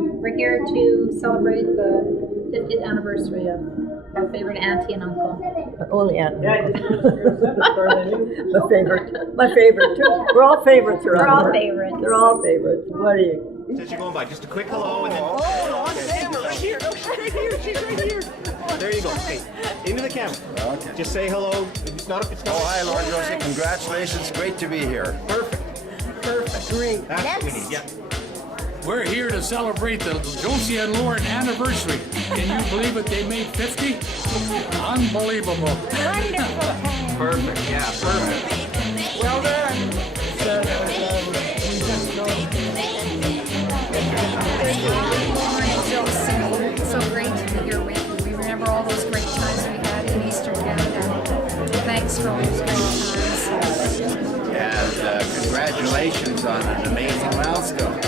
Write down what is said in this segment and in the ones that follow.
We're here to celebrate the 50th anniversary of our favorite auntie and uncle. Only aunt. My favorite too. We're all favorites around We're all here. favorites. They're all favorites. What are you? Since you're going by, just a quick hello and then. Oh, on camera, right here. No, she's right here. She's right here. There you go. Hey, into the camera. Okay. Just say hello. It's not. Oh, hi, Lord Josie. Congratulations. Great to be here. Perfect. Great. That's what we need. Yeah. We're here to celebrate the Josie and Lauren anniversary. Can you believe it? They made 50? Unbelievable. Perfect. Yeah. Perfect. Well done. So great to be here with you. We remember all those great times we had in Eastern Canada. Thanks for all those great times. And congratulations on an amazing milestone.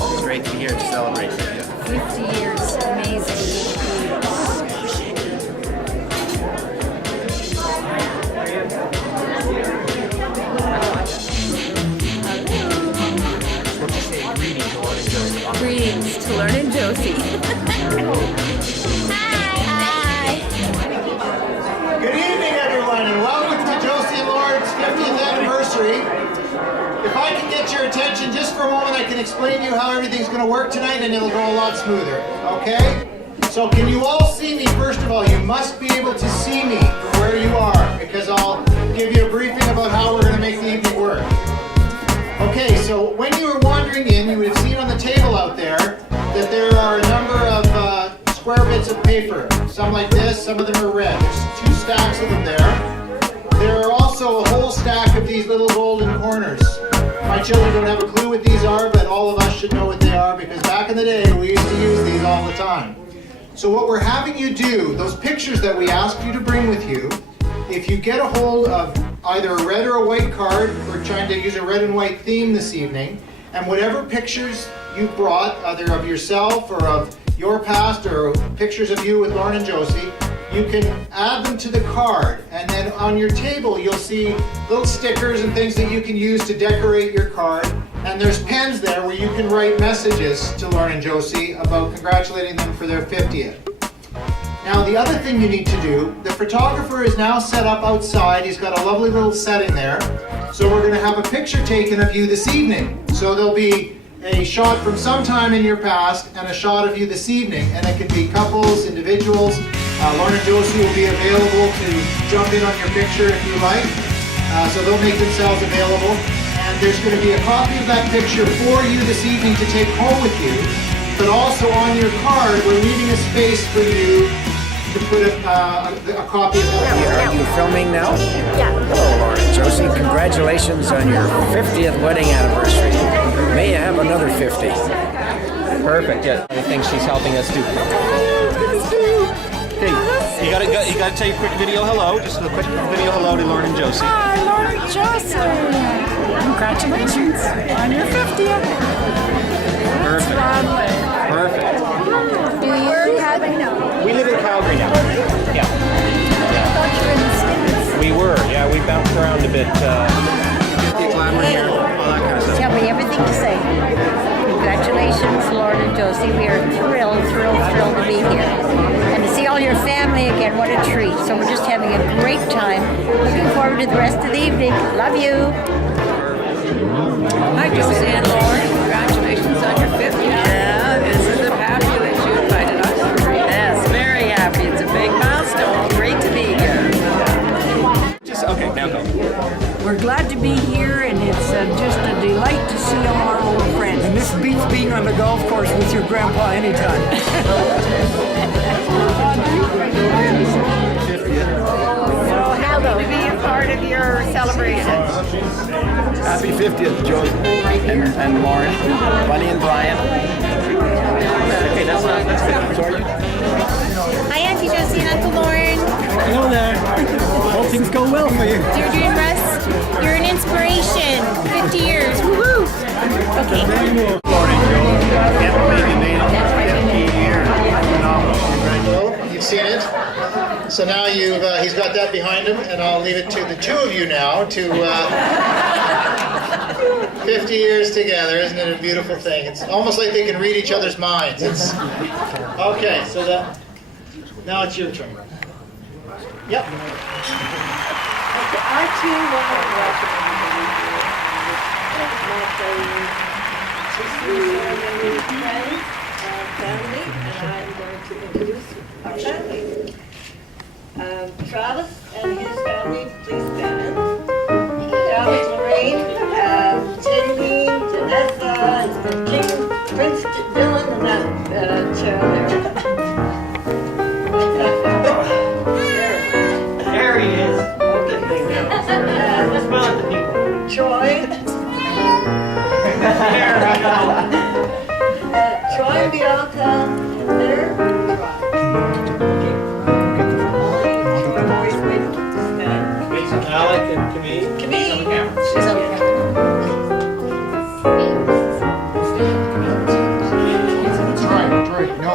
It's great to be here to celebrate with you. 50 years, amazing. Greetings to Lauren and Josie. Good evening, everyone, and welcome to Josie and Lauren's 50th anniversary. If I can get your attention just for a moment, I can explain to you how everything's going to work tonight, and it'll go a lot smoother, okay? So can you all see me? First of all, you must be able to see me from where you are, because I'll give you a briefing about how we're going to make the evening work. Okay, so when you were wandering in, you would have seen on the table out there that there are a number of square bits of paper. Some like this, some of them are red. There's 2 stacks of them there. There are also a whole stack of these little golden corners. My children don't have a clue what these are, but all of us should know what they are because back in the day we used to use these all the time. So what we're having you do, those pictures that we asked you to bring with you, if you get a hold of either a red or a white card, we're trying to use a red and white theme this evening, and whatever pictures you brought, either of yourself or of your past or pictures of you with Lauren and Josie, you can add them to the card, and then on your table you'll see little stickers and things that you can use to decorate your card, and there's pens there where you can write messages to Lauren and Josie about congratulating them for their 50th. Now the other thing you need to do, the photographer is now set up outside. He's got a lovely little setting there. So we're going to have a picture taken of you this evening. So there'll be a shot from some time in your past and a shot of you this evening. And it can be couples, individuals. Lauren and Josie will be available to jump in on your picture if you like. So they'll make themselves available. And there's going to be a copy of that picture for you this evening to take home with you. But also on your card, we're leaving a space for you to put a copy of that. Are you filming now? Yeah. Hello, Lauren and Josie. Congratulations on your 50th wedding anniversary. May you have another 50. Perfect. Yeah. The things she's helping us do. Hey, you gotta take a quick video hello. Just a quick video hello to Lauren and Josie. Hi, Lauren Josie. Congratulations on your 50th. Perfect. Perfect. Do you have it now? We live in Calgary now. Yeah. I thought you were in the States. We were. Yeah, we bounced around a bit. All that kind of stuff. Tell me everything to say. Congratulations, Lauren and Josie. We are thrilled to be here. And to see all your family again, what a treat. So we're just having a great time. Looking forward to the rest of the evening. Love you. Hi, Josie and Lauren. Congratulations on your 50th. Yeah, isn't it happy that you invited us? Yes, very happy. It's a big milestone. Great to be here. Just okay. Now go. We're glad to be here, and it's just a delight to see all our old friends. And this beats being on the golf course with your grandpa anytime. Happy to be a part of your celebration. Happy 50th, Josie and Lauren, Bunny and Brian. Okay, that's good. Sorry. Hi, Auntie Josie and Uncle Lauren. Hello there. Hope things go well for you. You're doing Russ. You're an inspiration. 50 years. Woohoo! Okay. Lauren and Josie. Can't believe you made it 50 years. Phenomenal. Well, you've seen it. So now he's got that behind him, and I'll leave it to the two of you now to 50 years together, isn't it a beautiful thing? It's almost like they can read each other's minds. Okay, so now it's your turn. Yep. I too want to congratulate friends and family, and I'm going to introduce our family. Travis and his family, please stand. Travis, Lorraine, Cindy, Janessa, King, Prince Dylan, and that chair there. There he is. Troy. Troy and Bianca. There. Alec and Camille. Camille. She's on Troy, no.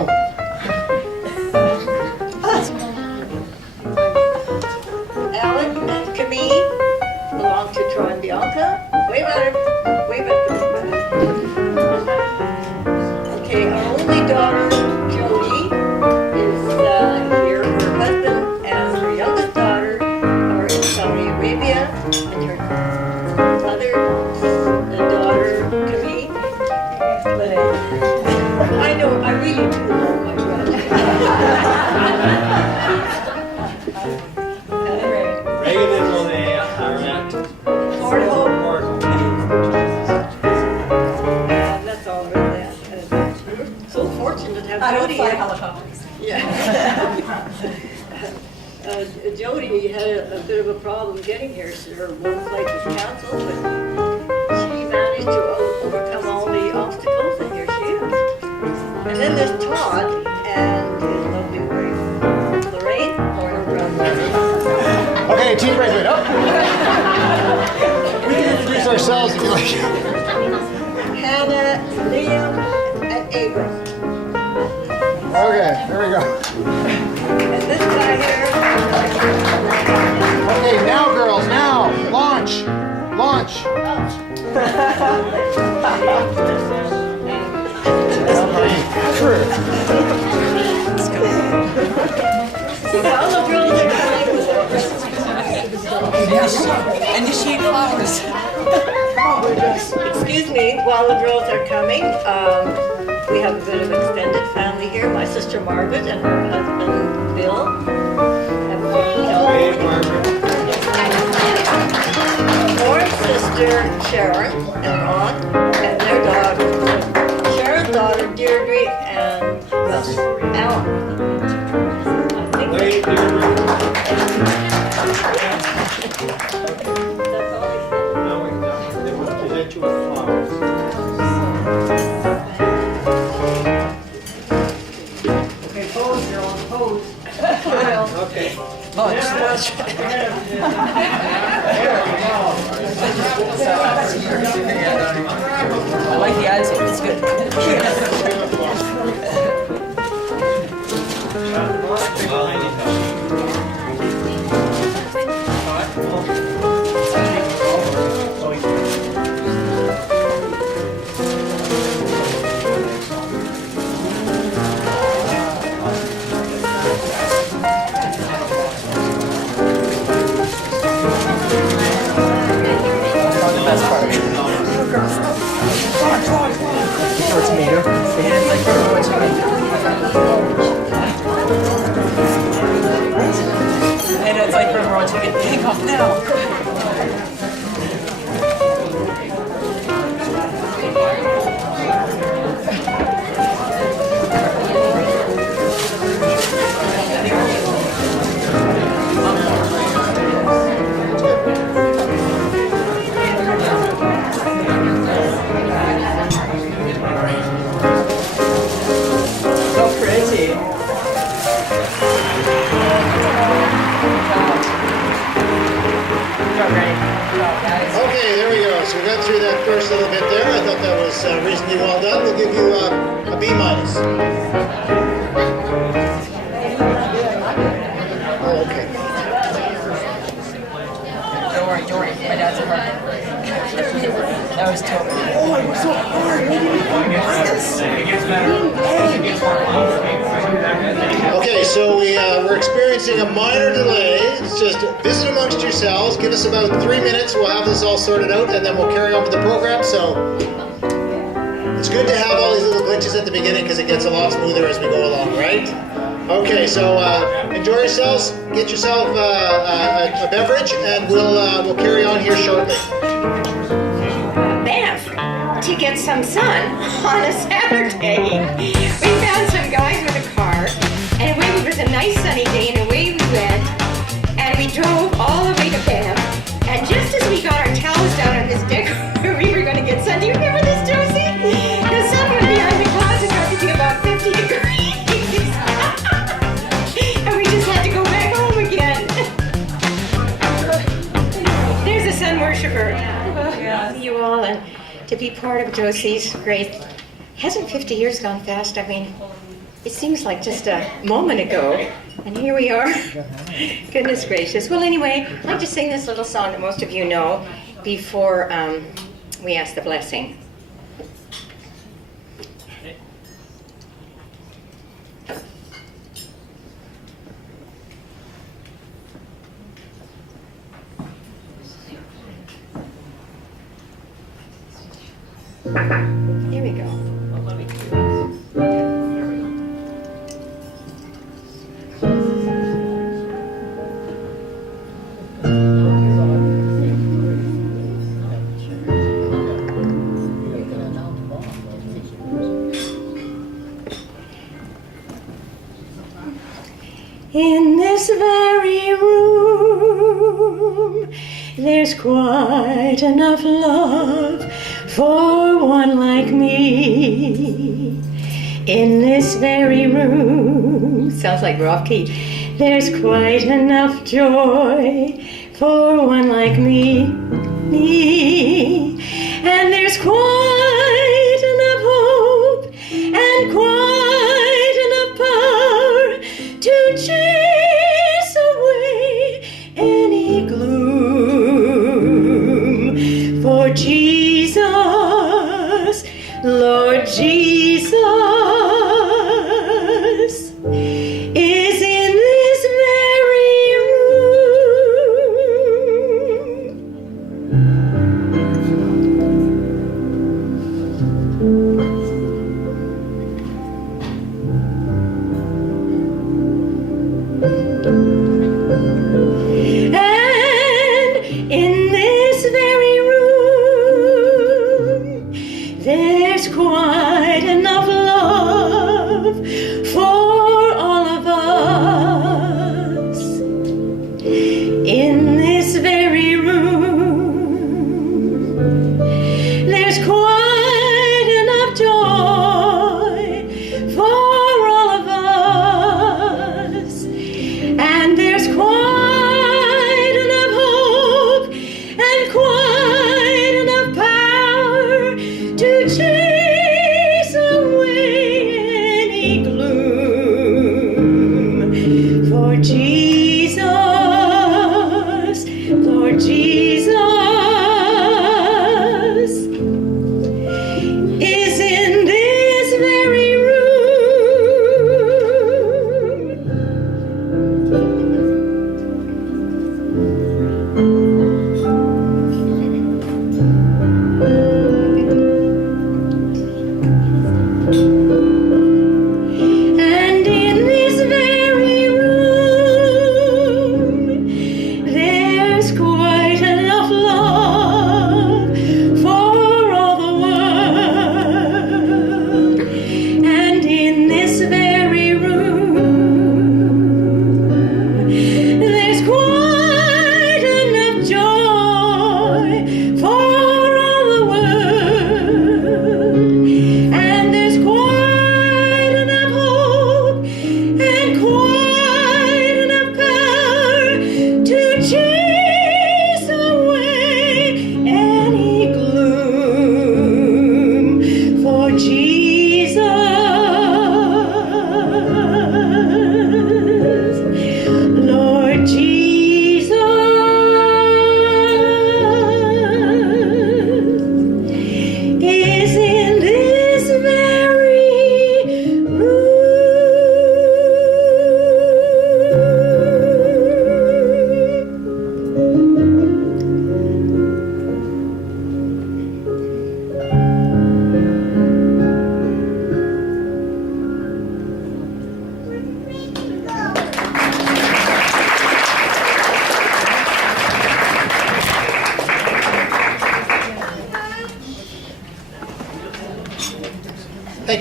Alec and Camille belong to Troy and Bianca. Wave at her. Wave at them. Okay, our only daughter, Jody, is here. Her husband and her youngest daughter are in Saudi Arabia. And her other daughter, Camille. But I know, I really do know my brother. Reagan and Monet are at Port Hope. That's all really. We're so fortunate to have Jody. helicopters. Yeah. Jody had a bit of a problem getting here. So her one flight was canceled, but she managed to overcome all the obstacles, and here she is. And then there's Todd and his lovely wife, Lorraine, or her brother. Okay, team break it up. We can introduce ourselves if you like. Hannah, Liam, and Abram. Okay, here we go. And this guy here. Okay, now girls, now. Launch. Launch. All the girls are coming with And the sheep flowers. Excuse me, while the girls are coming, we have a bit of extended family here. My sister Margaret and her husband Bill. And Lauren's sister Sharon and Ron and their daughter. Sharon's daughter Deirdre and Alan. Wait, Deirdre. That's all I said. Now we will present you with flowers. Okay, pose, you're on pose. Okay. Lunch. I like the attitude, it's good. And it's like from Raw Chicken, take off now. So pretty. Okay, there we go. So we got through that first little bit there. I thought that was reasonably well done. We'll give you a B minus. Oh, okay. Don't worry, my dad's a hard. That was totally. Oh, it was so hard. Okay, so we're experiencing a minor delay. It's just visit amongst yourselves. Give us about 3 minutes. We'll have this all sorted out, and then we'll carry on with the program. So it's good to have all these little glitches at the beginning because it gets a lot smoother as we go along, right? Okay, so enjoy yourselves. Get yourself a beverage, and we'll carry on here shortly. Banff to get some sun on a Saturday. We found some guys with a car, and away it was a nice sunny day, and away we went, and we drove all the way to Banff, and just as we got our towels down on this deck, we were going to get sun. Do you remember this, Josie? The sun was behind the clouds. It got to be about 50 degrees. And we just had to go back home again. There's a sun worshiper. You all, and to be part of Josie's great. Hasn't 50 years gone fast? I mean, it seems like just a moment ago, and here we are. Goodness gracious. Well, anyway, I'd like to sing this little song that most of you know before we ask the blessing. Here we go. In this very room, there's quite enough love for one like me. In this very room, sounds like we're off key, there's quite enough joy for one like me. And there's quite enough hope and quite enough power to chase away any gloom. For Jesus, Lord Jesus, is in this very room. 'Cause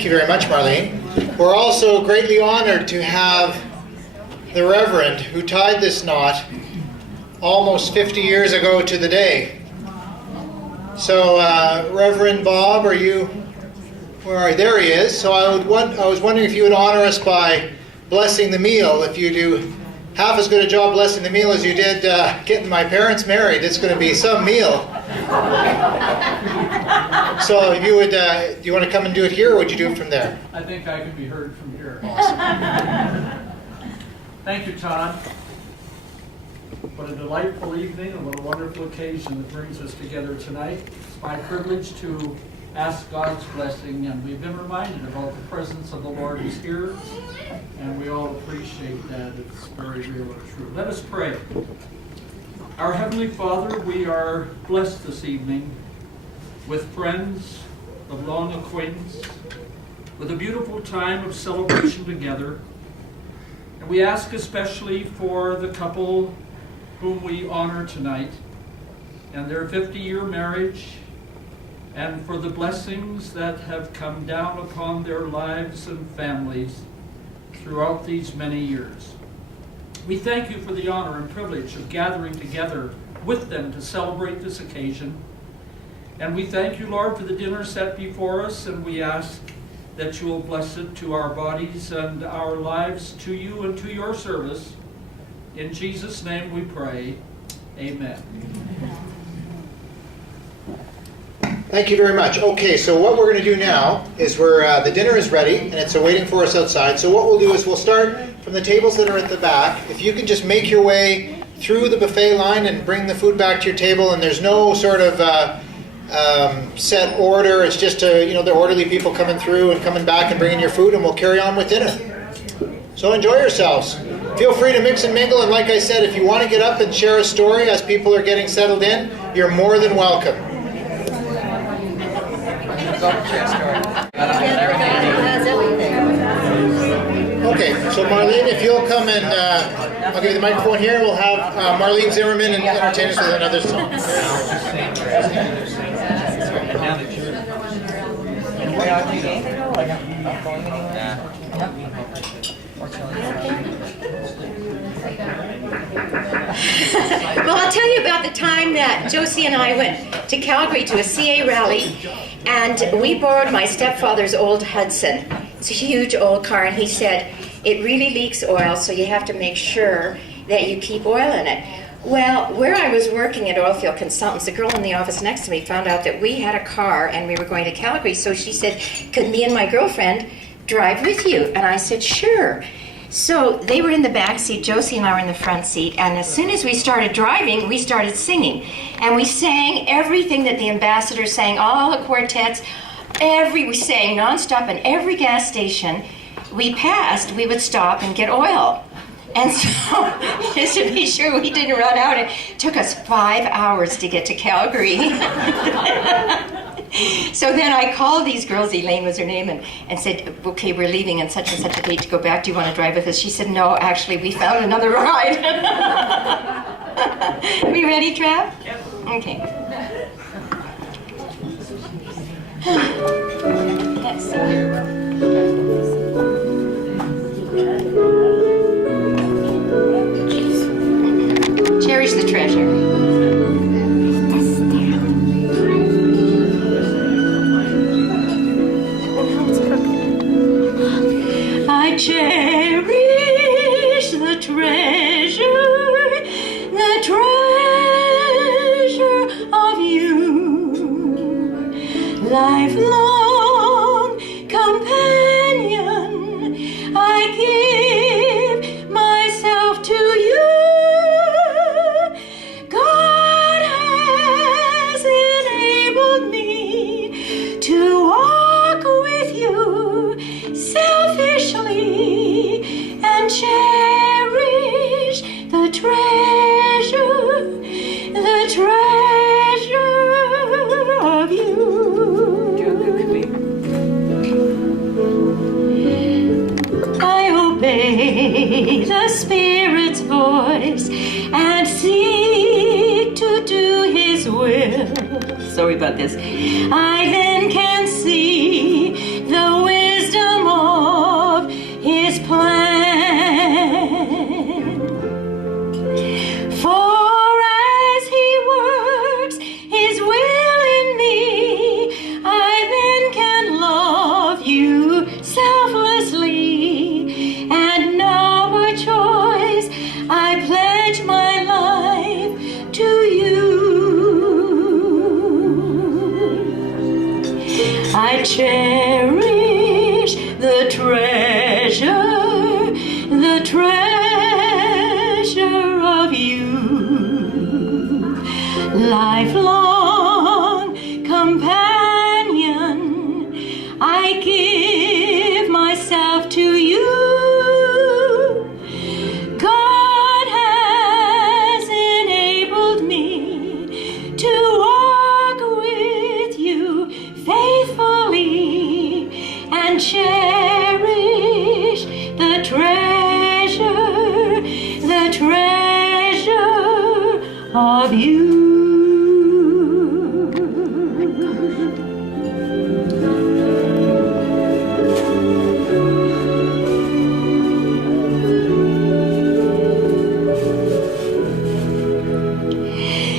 Thank you very much, Marlene. We're also greatly honored to have the Reverend who tied this knot almost 50 years ago to the day. So, Reverend Bob, are you... Where are you? There he is. So I was wondering if you would honor us by blessing the meal. If you do half as good a job blessing the meal as you did getting my parents married, it's going to be some meal. So if you would, do you want to come and do it here, or would you do it from there? I think I can be heard from here. Awesome. Thank you, Todd. What a delightful evening and what a wonderful occasion that brings us together tonight. It's my privilege to ask God's blessing, and we've been reminded about the presence of the Lord is here, and we all appreciate that. It's very real and true. Let us pray. Our Heavenly Father, we are blessed this evening with friends of long acquaintance, with a beautiful time of celebration together. And we ask especially for the couple whom we honor tonight and their 50-year marriage, and for the blessings that have come down upon their lives and families throughout these many years. We thank you for the honor and privilege of gathering together with them to celebrate this occasion. And we thank you, Lord, for the dinner set before us, and we ask that you will bless it to our bodies and our lives, to you and to your service. In Jesus' name we pray. Amen. Thank you very much. Okay, so what we're going to do now is the dinner is ready, and it's waiting for us outside. So what we'll do is we'll start from the tables that are at the back. If you can just make your way through the buffet line and bring the food back to your table, and there's no sort of set order. It's just the orderly people coming through and coming back and bringing your food, and we'll carry on with dinner. So enjoy yourselves. Feel free to mix and mingle, and like I said, if you want to get up and share a story as people are getting settled in, you're more than welcome. Okay, so Marlene, if you'll come and I'll give you the microphone here. We'll have Marlene Zimmerman and entertain us with another song. Well, I'll tell you about the time that Josie and I went to Calgary to a CA rally, and we borrowed my stepfather's old Hudson. It's a huge old car, and he said, it really leaks oil, so you have to make sure that you keep oil in it. Well, where I was working at Oilfield Consultants, the girl in the office next to me found out that we had a car and we were going to Calgary, so she said, could me and my girlfriend drive with you? And I said, sure. So they were in the back seat, Josie and I were in the front seat, and as soon as we started driving, we started singing. And we sang everything that the ambassadors sang, all the quartets, we sang nonstop, and every gas station we passed, we would stop and get oil. And so, just to be sure we didn't run out, it took us 5 hours to get to Calgary. So then I called these girls, Elaine was her name, and said, okay, we're leaving on such and such a date to go back. Do you want to drive with us? She said, no, actually, we found another ride. Are we ready, Trav? Yep. Okay. Let's see. Cherish the treasure. I cherish the treasure of you, lifelong companion. I give myself to you. God has enabled me to walk with you selfishly and cherish the treasure of you. I obey the Spirit's voice and seek to do His will. Sorry about this. I then can see the wisdom treasure of you, lifelong companion, I give myself to you. God has enabled me to walk with you faithfully and cherish the treasure of you.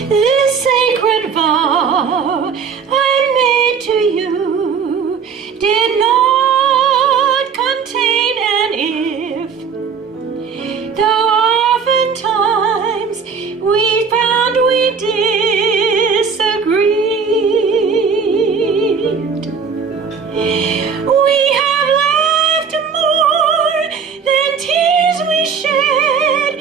This sacred vow I made to you did not contain an if, though oftentimes we found we disagreed. We have laughed more than tears we shed,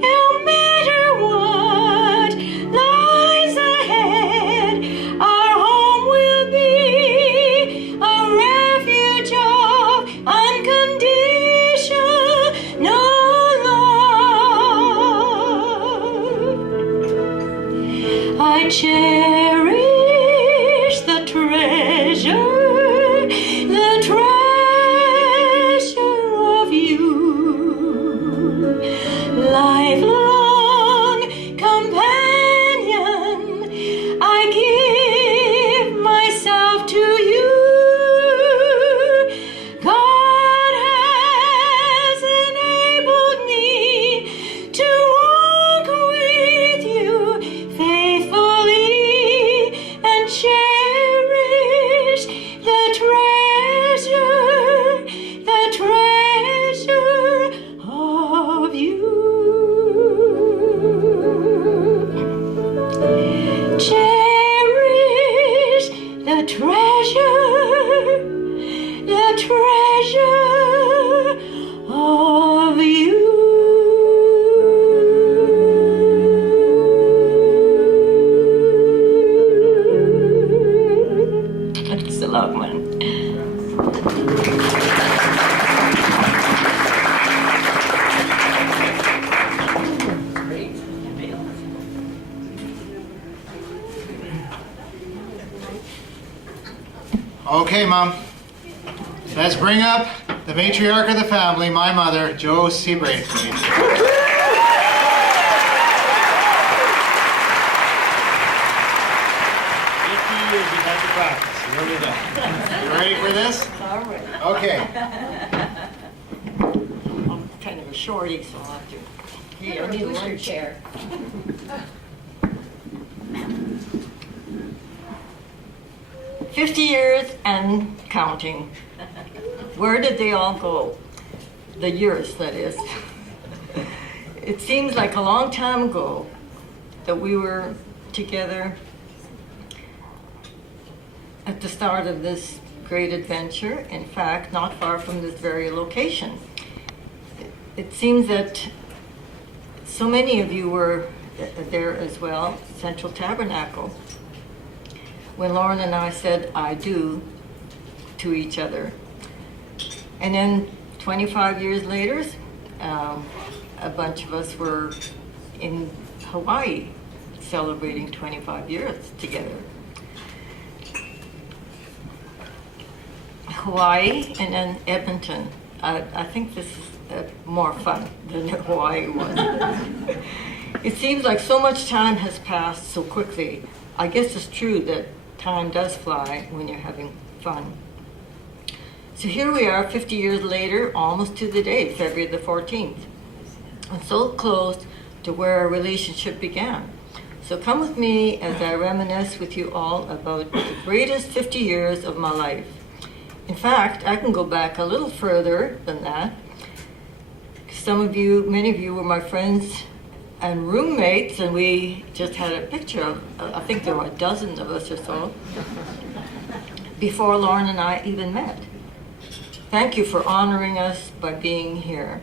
no matter what lies ahead. Our home will be a refuge of unconditional love. I cherish the treasure of you, lifelong companion, I give myself to you. God has enabled me to walk with you faithfully and cherish the treasure of you. Cherish the treasure of you. Thanks a lot, man. Okay, Mom. Let's bring up the matriarch of the family, my mother, Josie Braithwaite. 50 years you've had to practice. Here we go. You ready for this? All right. Okay. I'm kind of a shorty, so I'll have to. Here, I need push one your chair. 50 years and counting. Where did they all go? The years, that is. It seems like a long time ago that we were together at the start of this great adventure. In fact, not far from this very location. It seems that so many of you were there as well, Central Tabernacle, when Lauren and I said I do to each other. And then 25 years later, a bunch of us were in Hawaii celebrating 25 years together. Hawaii and then Edmonton. I think this is more fun than Hawaii was. It seems like so much time has passed so quickly. I guess it's true that time does fly when you're having fun. So here we are 50 years later, almost to the day, February the 14th. And so close to where our relationship began. So come with me as I reminisce with you all about the greatest 50 years of my life. In fact, I can go back a little further than that. Some of you, many of you were my friends and roommates, and we just had a picture of, I think there were a dozen of us or so, before Lauren and I even met. Thank you for honoring us by being here.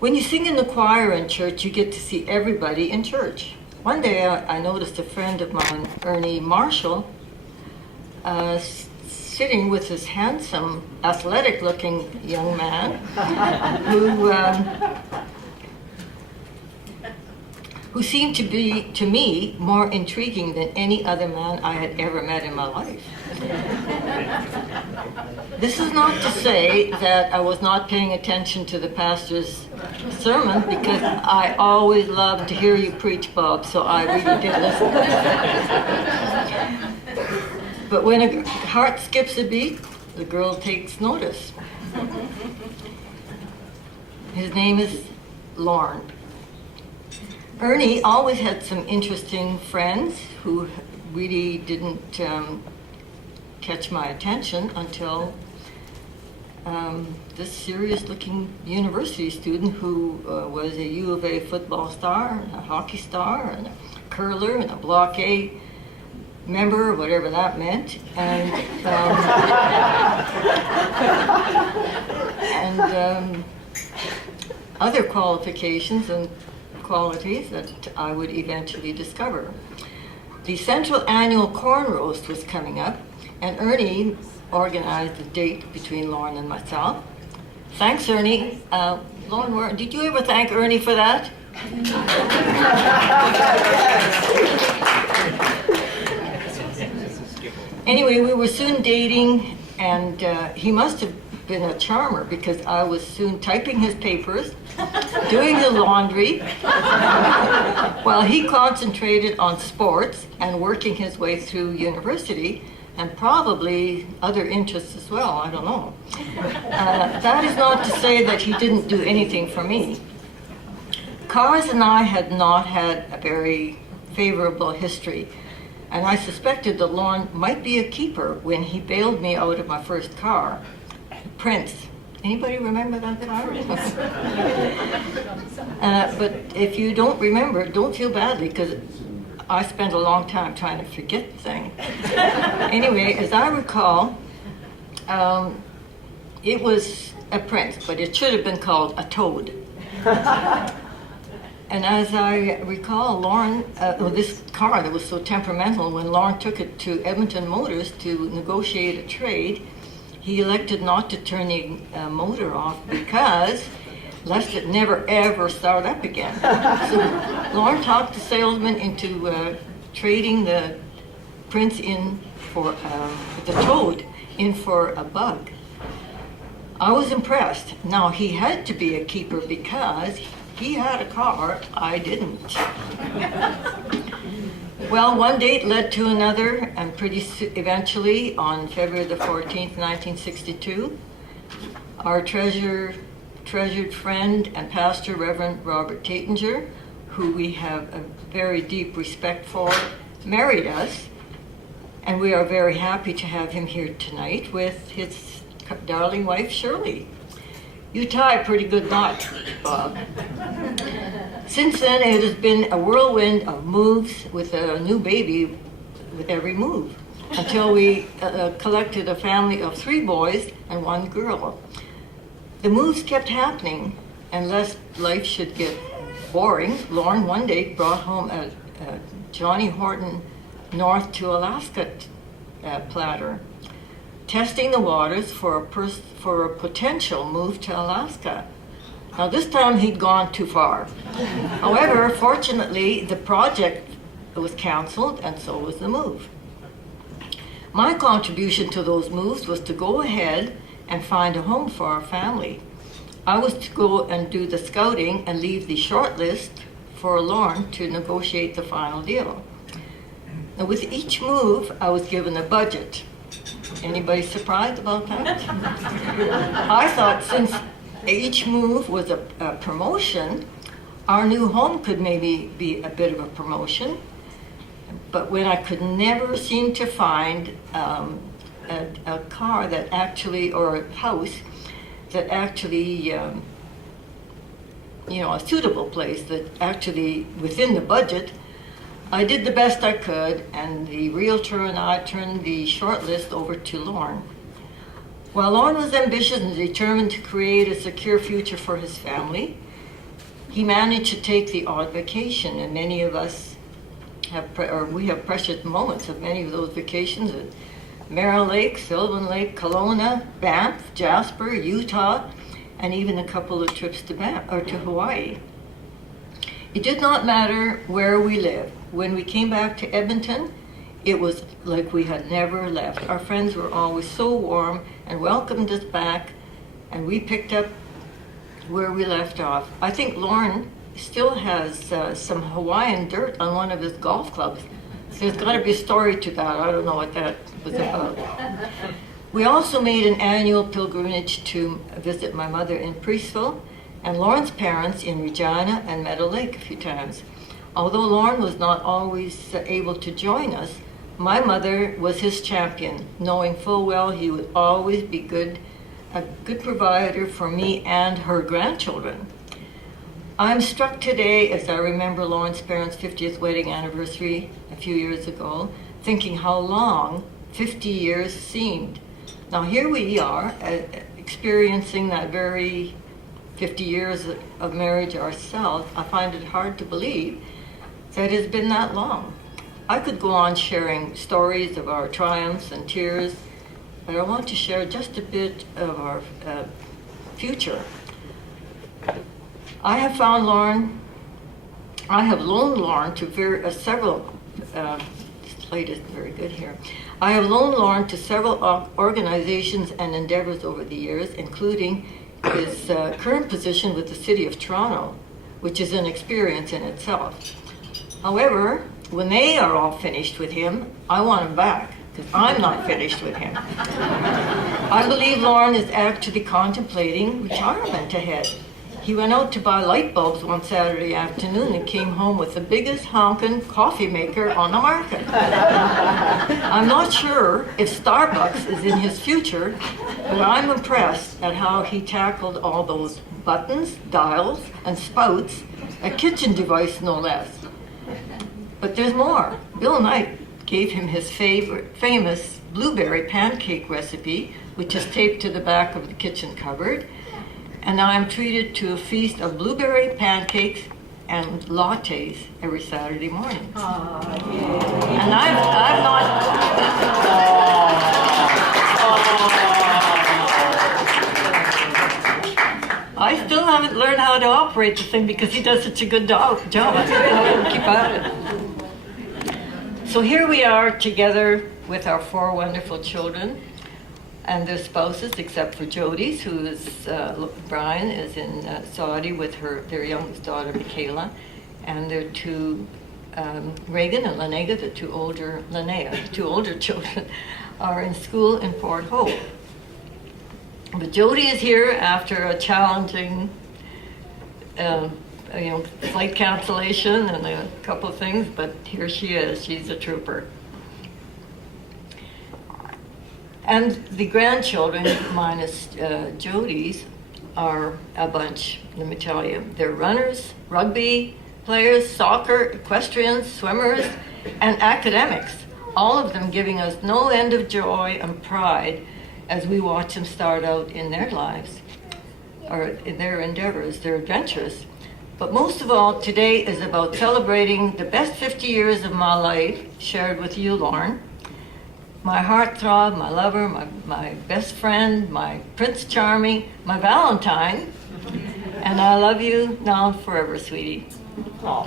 When you sing in the choir in church, you get to see everybody in church. One day I noticed a friend of mine, Ernie Marshall, sitting with this handsome, athletic-looking young man who seemed to be, to me, more intriguing than any other man I had ever met in my life. This is not to say that I was not paying attention to the pastor's sermon, because I always loved to hear you preach, Bob, so I really did listen. But when a heart skips a beat, the girl takes notice. His name is Lorne. Ernie always had some interesting friends who really didn't catch my attention until this serious-looking university student who was a U of A football star, and a hockey star, and a curler, and a Block A member, whatever that meant, and other qualifications and qualities that I would eventually discover. The Central Annual Corn Roast was coming up, and Ernie organized a date between Lorne and myself. Thanks, Ernie. Lorne, did you ever thank Ernie for that? Anyway, we were soon dating, and he must have been a charmer, because I was soon typing his papers, doing the laundry, while he concentrated on sports and working his way through university, and probably other interests as well, I don't know. That is not to say that he didn't do anything for me. Cars and I had not had a very favorable history, and I suspected that Lorne might be a keeper when he bailed me out of my first car, Prince. Anybody remember that car? But if you don't remember, don't feel badly, because I spent a long time trying to forget the thing. Anyway, as I recall, it was a Prince, but it should have been called a Toad. And as I recall, Lorne, this car that was so temperamental, when Lorne took it to Edmonton Motors to negotiate a trade, he elected not to turn the motor off because lest it never ever start up again. So Lorne talked the salesman into trading the Prince in for the Toad in for a bug. I was impressed. Now he had to be a keeper because he had a car, I didn't. Well, one date led to another, and eventually, on February the 14th, 1962, our treasured friend and pastor, Reverend Robert Taitinger, who we have a very deep respect for, married us, and we are very happy to have him here tonight with his darling wife, Shirley. You tie a pretty good knot, Bob. Since then, it has been a whirlwind of moves with a new baby with every move, until we collected a family of 3 boys and 1 girl. The moves kept happening, and lest life should get boring, Lorne one day brought home a Johnny Horton North to Alaska platter, testing the waters for a potential move to Alaska. Now this time he'd gone too far. However, fortunately, the project was canceled, and so was the move. My contribution to those moves was to go ahead and find a home for our family. I was to go and do the scouting and leave the short list for Lorne to negotiate the final deal. Now with each move, I was given a budget. Anybody surprised about that? I thought since each move was a promotion, our new home could maybe be a bit of a promotion. But when I could never seem to find a car that actually, or a house that actually, a suitable place that actually within the budget, I did the best I could, and the realtor and I turned the short list over to Lorne. While Lorne was ambitious and determined to create a secure future for his family, he managed to take the odd vacation, and many of us we have precious moments of many of those vacations at Merrill Lake, Sylvan Lake, Kelowna, Banff, Jasper, Utah, and even a couple of trips to Hawaii. It did not matter where we lived. When we came back to Edmonton, it was like we had never left. Our friends were always so warm and welcomed us back, and we picked up where we left off. I think Lorne still has some Hawaiian dirt on one of his golf clubs. There's got to be a story to that. I don't know what that was about. We also made an annual pilgrimage to visit my mother in Priestville and Lorne's parents in Regina and Meadow Lake a few times. Although Lorne was not always able to join us, my mother was his champion, knowing full well he would always be a good provider for me and her grandchildren. I'm struck today as I remember Lorne's parents' 50th wedding anniversary a few years ago, thinking how long 50 years seemed. Now here we are experiencing that very 50 years of marriage ourselves. I find it hard to believe that it's been that long. I could go on sharing stories of our triumphs and tears, but I want to share just a bit of our future. I have loaned Lorne to several, this light isn't very good here. I have loaned Lorne to several organizations and endeavors over the years, including his current position with the City of Toronto, which is an experience in itself. However, when they are all finished with him, I want him back, because I'm not finished with him. I believe Lorne is actually contemplating retirement ahead. He went out to buy light bulbs one Saturday afternoon and came home with the biggest honkin' coffee maker on the market. I'm not sure if Starbucks is in his future, but I'm impressed at how he tackled all those buttons, dials, and spouts, a kitchen device no less. But there's more. Bill Knight gave him his famous blueberry pancake recipe, which is taped to the back of the kitchen cupboard. And now I'm treated to a feast of blueberry pancakes and lattes every Saturday morning. And I'm not... I still haven't learned how to operate the thing because he does such a good job. Keep at it. So here we are together with our 4 wonderful children and their spouses, except for Jody's, who is, Brian is in Saudi with their youngest daughter, Michaela, and their 2, Reagan and Linnea, the 2 older children, are in school in Port Hope. But Jody is here after a challenging, flight cancellation and a couple of things, but here she is. She's a trooper. And the grandchildren, minus Jody's, are a bunch, let me tell you. They're runners, rugby players, soccer, equestrians, swimmers, and academics, all of them giving us no end of joy and pride as we watch them start out in their lives, or in their endeavors, their adventures. But most of all, today is about celebrating the best 50 years of my life shared with you, Lorne. My heartthrob, my lover, my best friend, my Prince Charming, my Valentine, and I love you now and forever, sweetie. Oh,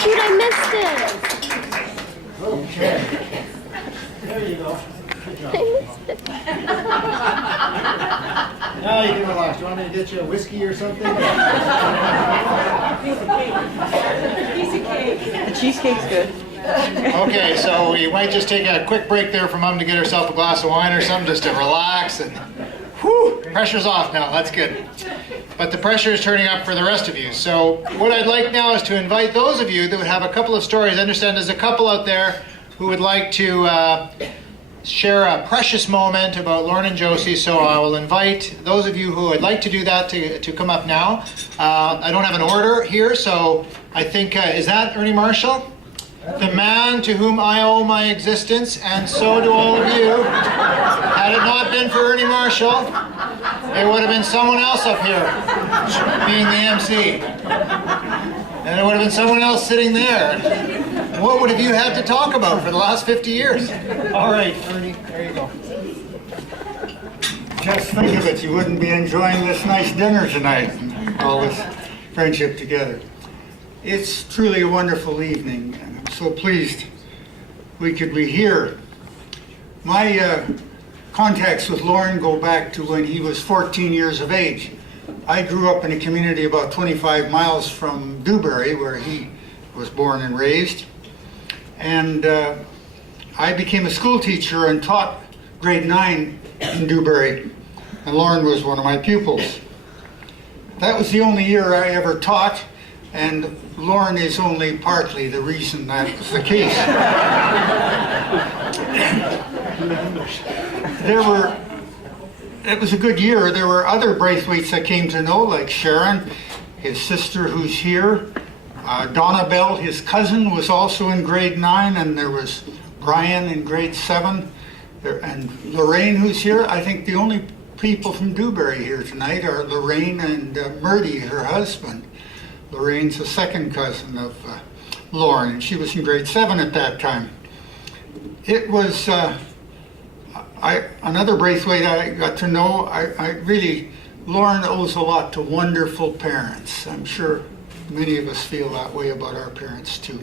shoot, I missed it! Okay. There you go. Good job. I missed it. Now you can relax. Do you want me to get you a whiskey or something? Piece of cake. The cheesecake's good. Okay, so we might just take a quick break there for Mom to get herself a glass of wine or something just to relax and whew, pressure's off now. That's good. But the pressure is turning up for the rest of you. So what I'd like now is to invite those of you that would have a couple of stories. I understand there's a couple out there who would like to share a precious moment about Lauren and Josie, so I will invite those of you who would like to do that to come up now. I don't have an order here, so I think, is that Ernie Marshall? The man to whom I owe my existence, and so do all of you. Had it not been for Ernie Marshall, it would have been someone else up here, being the MC. And it would have been someone else sitting there. What would have you had to talk about for the last 50 years? All right, Ernie, there you go. Just think of it, you wouldn't be enjoying this nice dinner tonight, all this friendship together. It's truly a wonderful evening, and I'm so pleased we could be here. My contacts with Lauren go back to when he was 14 years of age. I grew up in a community about 25 miles from Dewberry, where he was born and raised. And I became a school teacher and taught grade 9 in Dewberry, and Lauren was one of my pupils. That was the only year I ever taught, and Lauren is only partly the reason that was the case. It was a good year. There were other Braithwaites I came to know, like Sharon, his sister who's here. Donna Bell, his cousin, was also in grade 9, and there was Brian in grade 7, and Lorraine, who's here. I think the only people from Dewberry here tonight are Lorraine and Murdy, her husband. Lorraine's the second cousin of Lauren. She was in grade 7 at that time. It was another Braithwaite I got to know. Lauren owes a lot to wonderful parents. I'm sure many of us feel that way about our parents too.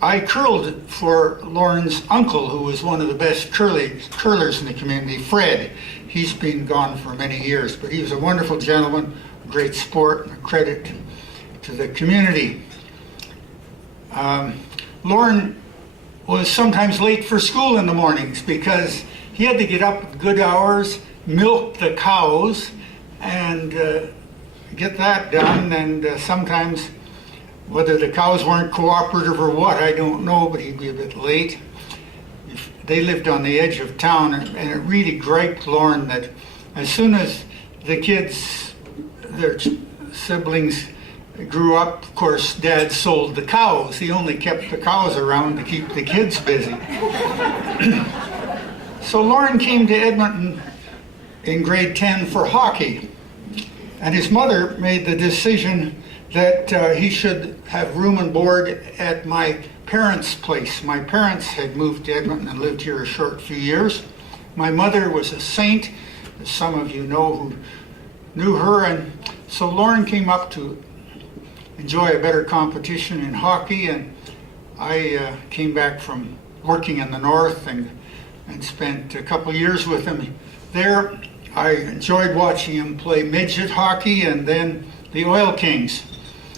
I curled for Lauren's uncle, who was one of the best curlers in the community, Fred. He's been gone for many years, but he was a wonderful gentleman, a great sport, and a credit to the community. Lauren was sometimes late for school in the mornings because he had to get up at good hours, milk the cows, and get that done. And sometimes, whether the cows weren't cooperative or what, I don't know, but he'd be a bit late. They lived on the edge of town, and it really griped Lauren that as soon as the kids, their siblings, grew up, of course, Dad sold the cows. He only kept the cows around to keep the kids busy. So Lauren came to Edmonton in grade 10 for hockey, and his mother made the decision that he should have room and board at my parents' place. My parents had moved to Edmonton and lived here a short few years. My mother was a saint, as some of you know who knew her, and so Lauren came up to enjoy a better competition in hockey, and I came back from working in the north and spent a couple years with him there. I enjoyed watching him play midget hockey and then the Oil Kings.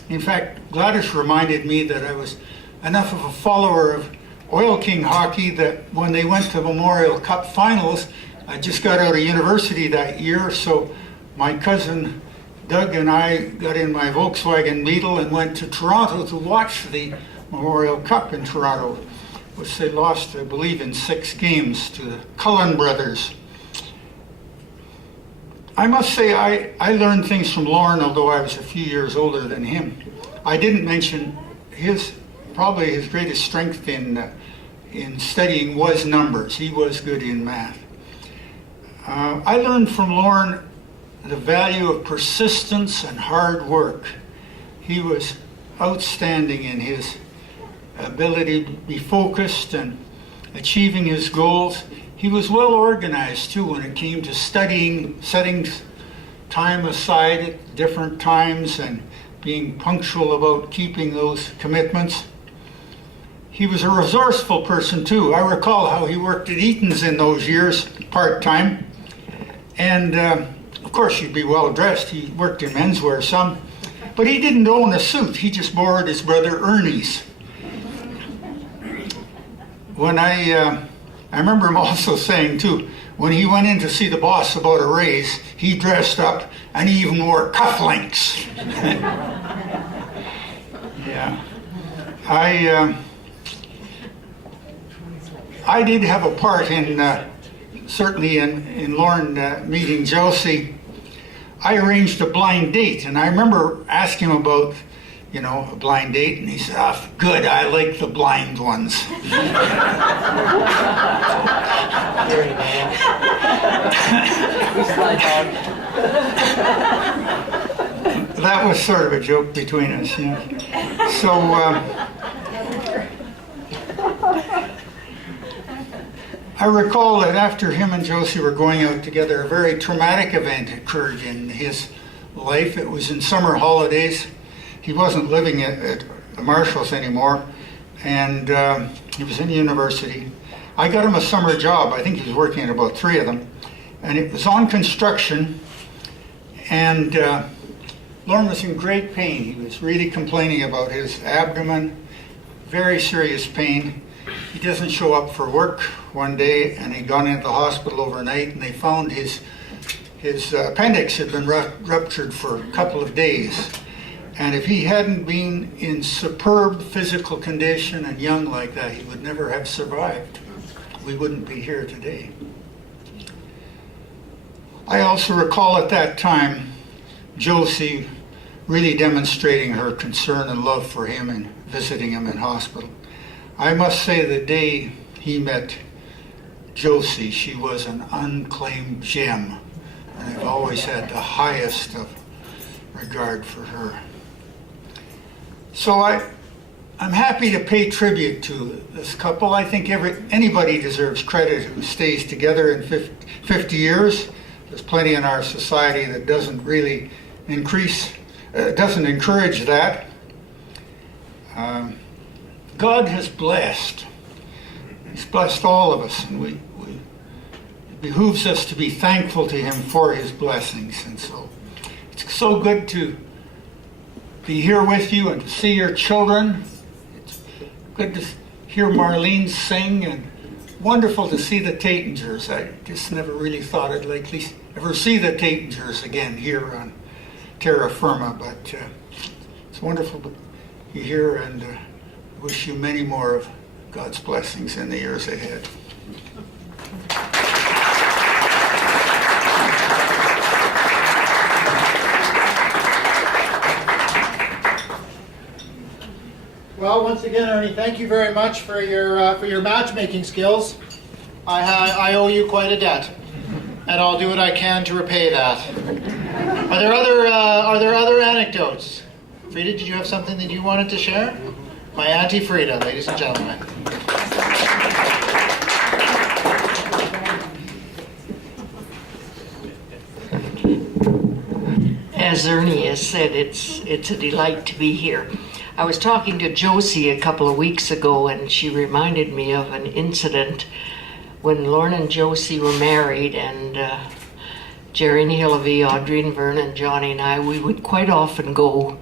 In fact, Gladys reminded me that I was enough of a follower of Oil King hockey that when they went to Memorial Cup finals, I just got out of university that year, so my cousin Doug and I got in my Volkswagen Beetle and went to Toronto to watch the Memorial Cup in Toronto, which they lost, I believe, in 6 games to the Cullen brothers. I must say I learned things from Lauren, although I was a few years older than him. I didn't mention probably his greatest strength in studying was numbers. He was good in math. I learned from Lauren the value of persistence and hard work. He was outstanding in his ability to be focused and achieving his goals. He was well organized too when it came to studying, setting time aside at different times and being punctual about keeping those commitments. He was a resourceful person too. I recall how he worked at Eaton's in those years, part-time. And of course, he'd be well dressed. He worked in menswear some, but he didn't own a suit. He just borrowed his brother Ernie's. When I remember him also saying too, when he went in to see the boss about a raise, he dressed up and he even wore cufflinks. Yeah, I did have a part in, certainly in Lauren meeting Josie. I arranged a blind date, and I remember asking him about, you know, a blind date, and he said, "Ah, good, I like the blind ones." That was sort of a joke between us, you know. So, I recall that after him and Josie were going out together, a very traumatic event occurred in his life. It was in summer holidays. He wasn't living at the Marshalls anymore, and he was in university. I got him a summer job. I think he was working at about 3 of them, and it was on construction, and Lauren was in great pain. He was really complaining about his abdomen, very serious pain. He doesn't show up for work one day, and he'd gone into the hospital overnight, and they found his appendix had been ruptured for a couple of days. And if he hadn't been in superb physical condition and young like that, he would never have survived. We wouldn't be here today. I also recall at that time Josie really demonstrating her concern and love for him and visiting him in hospital. I must say the day he met Josie, she was an unclaimed gem, and I've always had the highest of regard for her. So I'm happy to pay tribute to this couple. I think anybody deserves credit who stays together in 50 years. There's plenty in our society that doesn't really doesn't encourage that. God has blessed. He's blessed all of us, and it behooves us to be thankful to Him for His blessings. And so it's so good to be here with you and to see your children. It's good to hear Marlene sing, and wonderful to see the Tatengers. I just never really thought I'd likely ever see the Tatengers again here on terra firma, but it's wonderful to be here, and wish you many more of God's blessings in the years ahead. Well, once again, Ernie, thank you very much for your matchmaking skills. I owe you quite a debt, and I'll do what I can to repay that. Are there other anecdotes? Frida, did you have something that you wanted to share? My Auntie Frida, ladies and gentlemen. As Ernie has said, it's a delight to be here. I was talking to Josie a couple of weeks ago, and she reminded me of an incident when Lauren and Josie were married, and Jerry and Hillary, Audrey and Vernon, Johnny and I, we would quite often go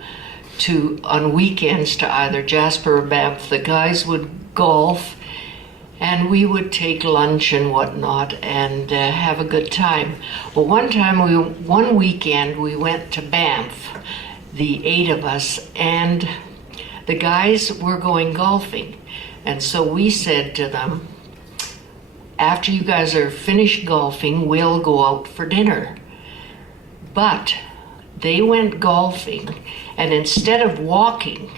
on weekends to either Jasper or Banff. The guys would golf, and we would take lunch and whatnot and have a good time. Well, one weekend we went to Banff, the 8 of us, and the guys were going golfing. And so we said to them, after you guys are finished golfing, we'll go out for dinner. But they went golfing, and instead of walking,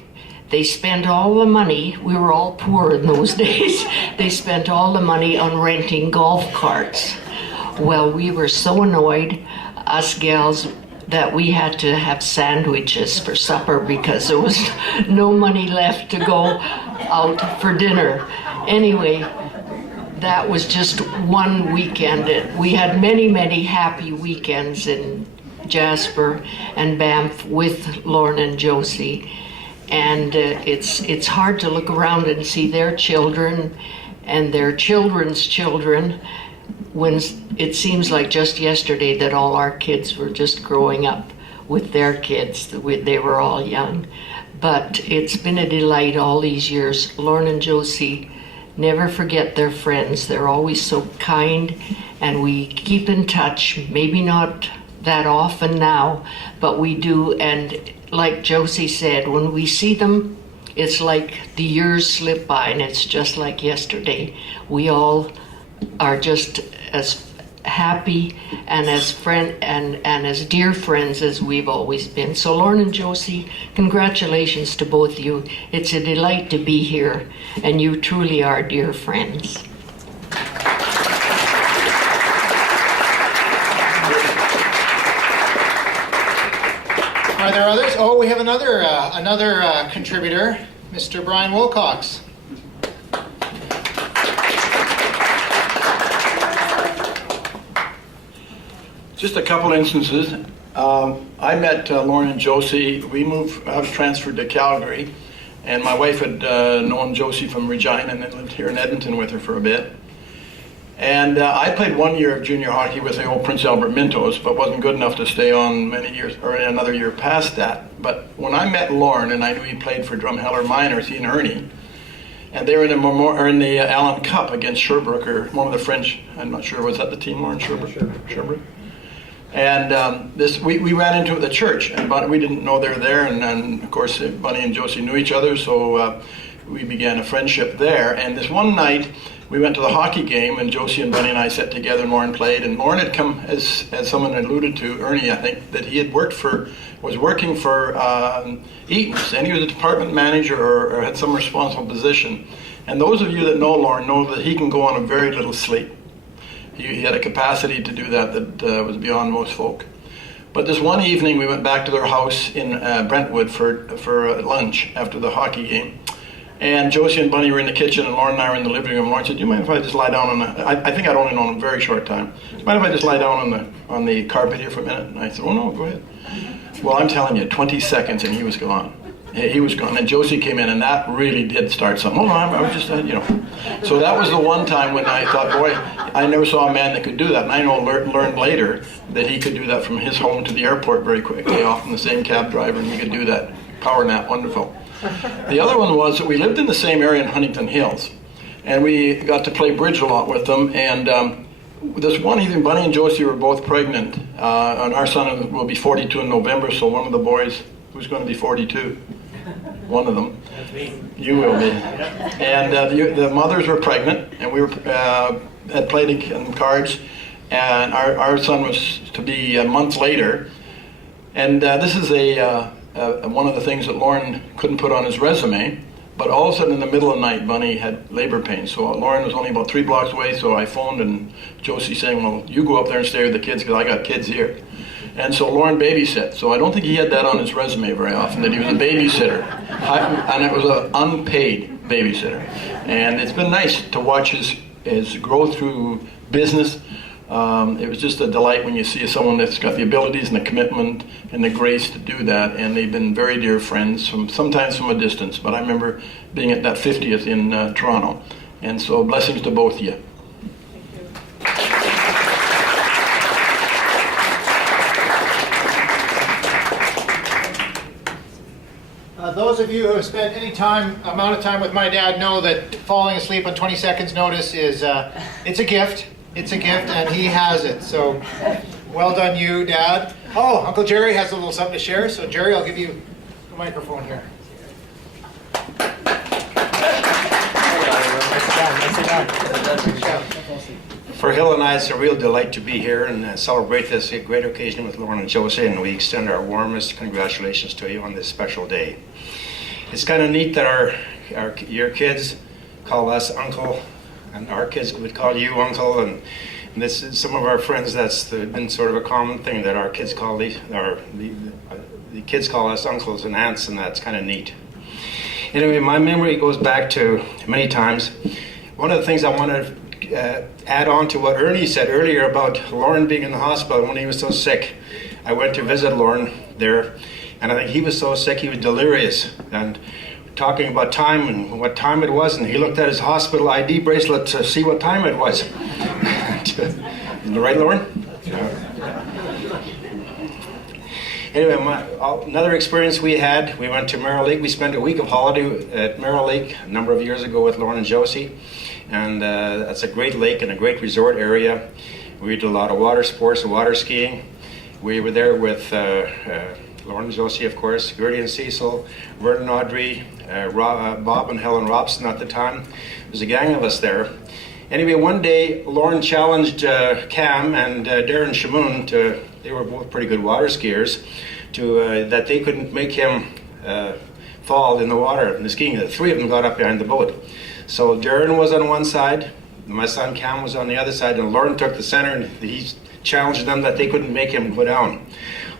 they spent all the money. We were all poor in those days. They spent all the money on renting golf carts. Well, we were so annoyed, us gals, that we had to have sandwiches for supper because there was no money left to go out for dinner. Anyway, that was just one weekend. We had many, many happy weekends in Jasper and Banff with Lauren and Josie, and it's hard to look around and see their children and their children's children when it seems like just yesterday that all our kids were just growing up with their kids. They were all young, but it's been a delight all these years. Lauren and Josie never forget their friends. They're always so kind, and we keep in touch, maybe not that often now, but we do. And like Josie said, when we see them, it's like the years slip by and it's just like yesterday. We all are just as happy and as as dear friends as we've always been. So Lauren and Josie, congratulations to both of you. It's a delight to be here, and you truly are dear friends. Are there others? Oh, we have another contributor, Mr. Brian Wilcox. Just a couple instances. I met Lauren and Josie. I was transferred to Calgary, and my wife had known Josie from Regina and then lived here in Edmonton with her for a bit. And I played 1 year of junior hockey with the old Prince Albert Mintos, but wasn't good enough to stay on many years, or another year past that. But when I met Lauren, and I knew he played for Drumheller Miners, he and Ernie, and they were in the Allen Cup against Sherbrooke, or one of the French, I'm not sure, was that the team, Lauren? Sherbrooke? And we ran into it at the church, and we didn't know they were there, and of course Bunny and Josie knew each other, so we began a friendship there. And this one night, we went to the hockey game, and Josie and Bunny and I sat together, and Lauren played. And Lauren had come, as someone alluded to, Ernie, I think, that he had was working for Eaton's, and he was a department manager or had some responsible position. And those of you that know Lauren know that he can go on a very little sleep. He had a capacity to do that was beyond most folk. But this one evening, we went back to their house in Brentwood for lunch after the hockey game. And Josie and Bunny were in the kitchen, and Lauren and I were in the living room. Lauren said, "Do you mind if I just lie down on the?" I think I'd only known him a very short time. "Do you mind if I just lie down on the carpet here for a minute?" And I said, "Oh no, go ahead." Well, I'm telling you, 20 seconds and he was gone. He was gone, and Josie came in, and that really did start something. Oh, I was just, So that was the one time when I thought, boy, I never saw a man that could do that. And I learned later that he could do that from his home to the airport very quickly, often the same cab driver, and he could do that. Power nap, wonderful. The other one was that we lived in the same area in Huntington Hills, and we got to play bridge a lot with them. And this one evening, Bunny and Josie were both pregnant, and our son will be 42 in November, so one of the boys, who's going to be 42? One of them. That's me. You will be. And the mothers were pregnant, and we had played in cards, and our son was to be a month later. And this is one of the things that Lauren couldn't put on his resume, but all of a sudden in the middle of the night, Bunny had labor pains. So Lauren was only about 3 blocks away, so I phoned, and Josie saying, "Well, you go up there and stay with the kids because I got kids here." And so Lauren babysat. So I don't think he had that on his resume very often, that he was a babysitter. And it was an unpaid babysitter. And it's been nice to watch his growth through business. It was just a delight when you see someone that's got the abilities and the commitment and the grace to do that. And they've been very dear friends, sometimes from a distance. But I remember being at that 50th in Toronto. And so blessings to both of you. Those of you who have spent any amount of time with my dad know that falling asleep on 20 seconds notice is it's a gift. It's a gift, and he has it. So well done you, Dad. Oh, Uncle Jerry has a little something to share. So Jerry, I'll give you the microphone here. For Hill and I, it's a real delight to be here and celebrate this great occasion with Lauren and Josie, and we extend our warmest congratulations to you on this special day. It's kind of neat that your kids call us Uncle, and our kids would call you Uncle, and this is some of our friends. That's been sort of a common thing that our kids call the kids call us uncles and aunts, and that's kind of neat. Anyway, my memory goes back to many times. One of the things I want to add on to what Ernie said earlier about Lauren being in the hospital when he was so sick. I went to visit Lauren there, and I think he was so sick he was delirious, and talking about time and what time it was, and he looked at his hospital ID bracelet to see what time it was. Right, Lauren? Anyway, another experience we had, we went to Merrill Lake. We spent a week of holiday at Merrill Lake a number of years ago with Lauren and Josie, and that's a great lake and a great resort area. We did a lot of water sports and water skiing. We were there with Lauren and Josie, of course, Gertie and Cecil, Vernon Audrey, Bob and Helen Robson at the time. There's a gang of us there. Anyway, one day, Lauren challenged Cam and Darren Shamoon they were both pretty good water skiers, that they couldn't make him fall in the water in the skiing. The three of them got up behind the boat. So Darren was on one side, my son Cam was on the other side, and Lauren took the center, and he challenged them that they couldn't make him go down.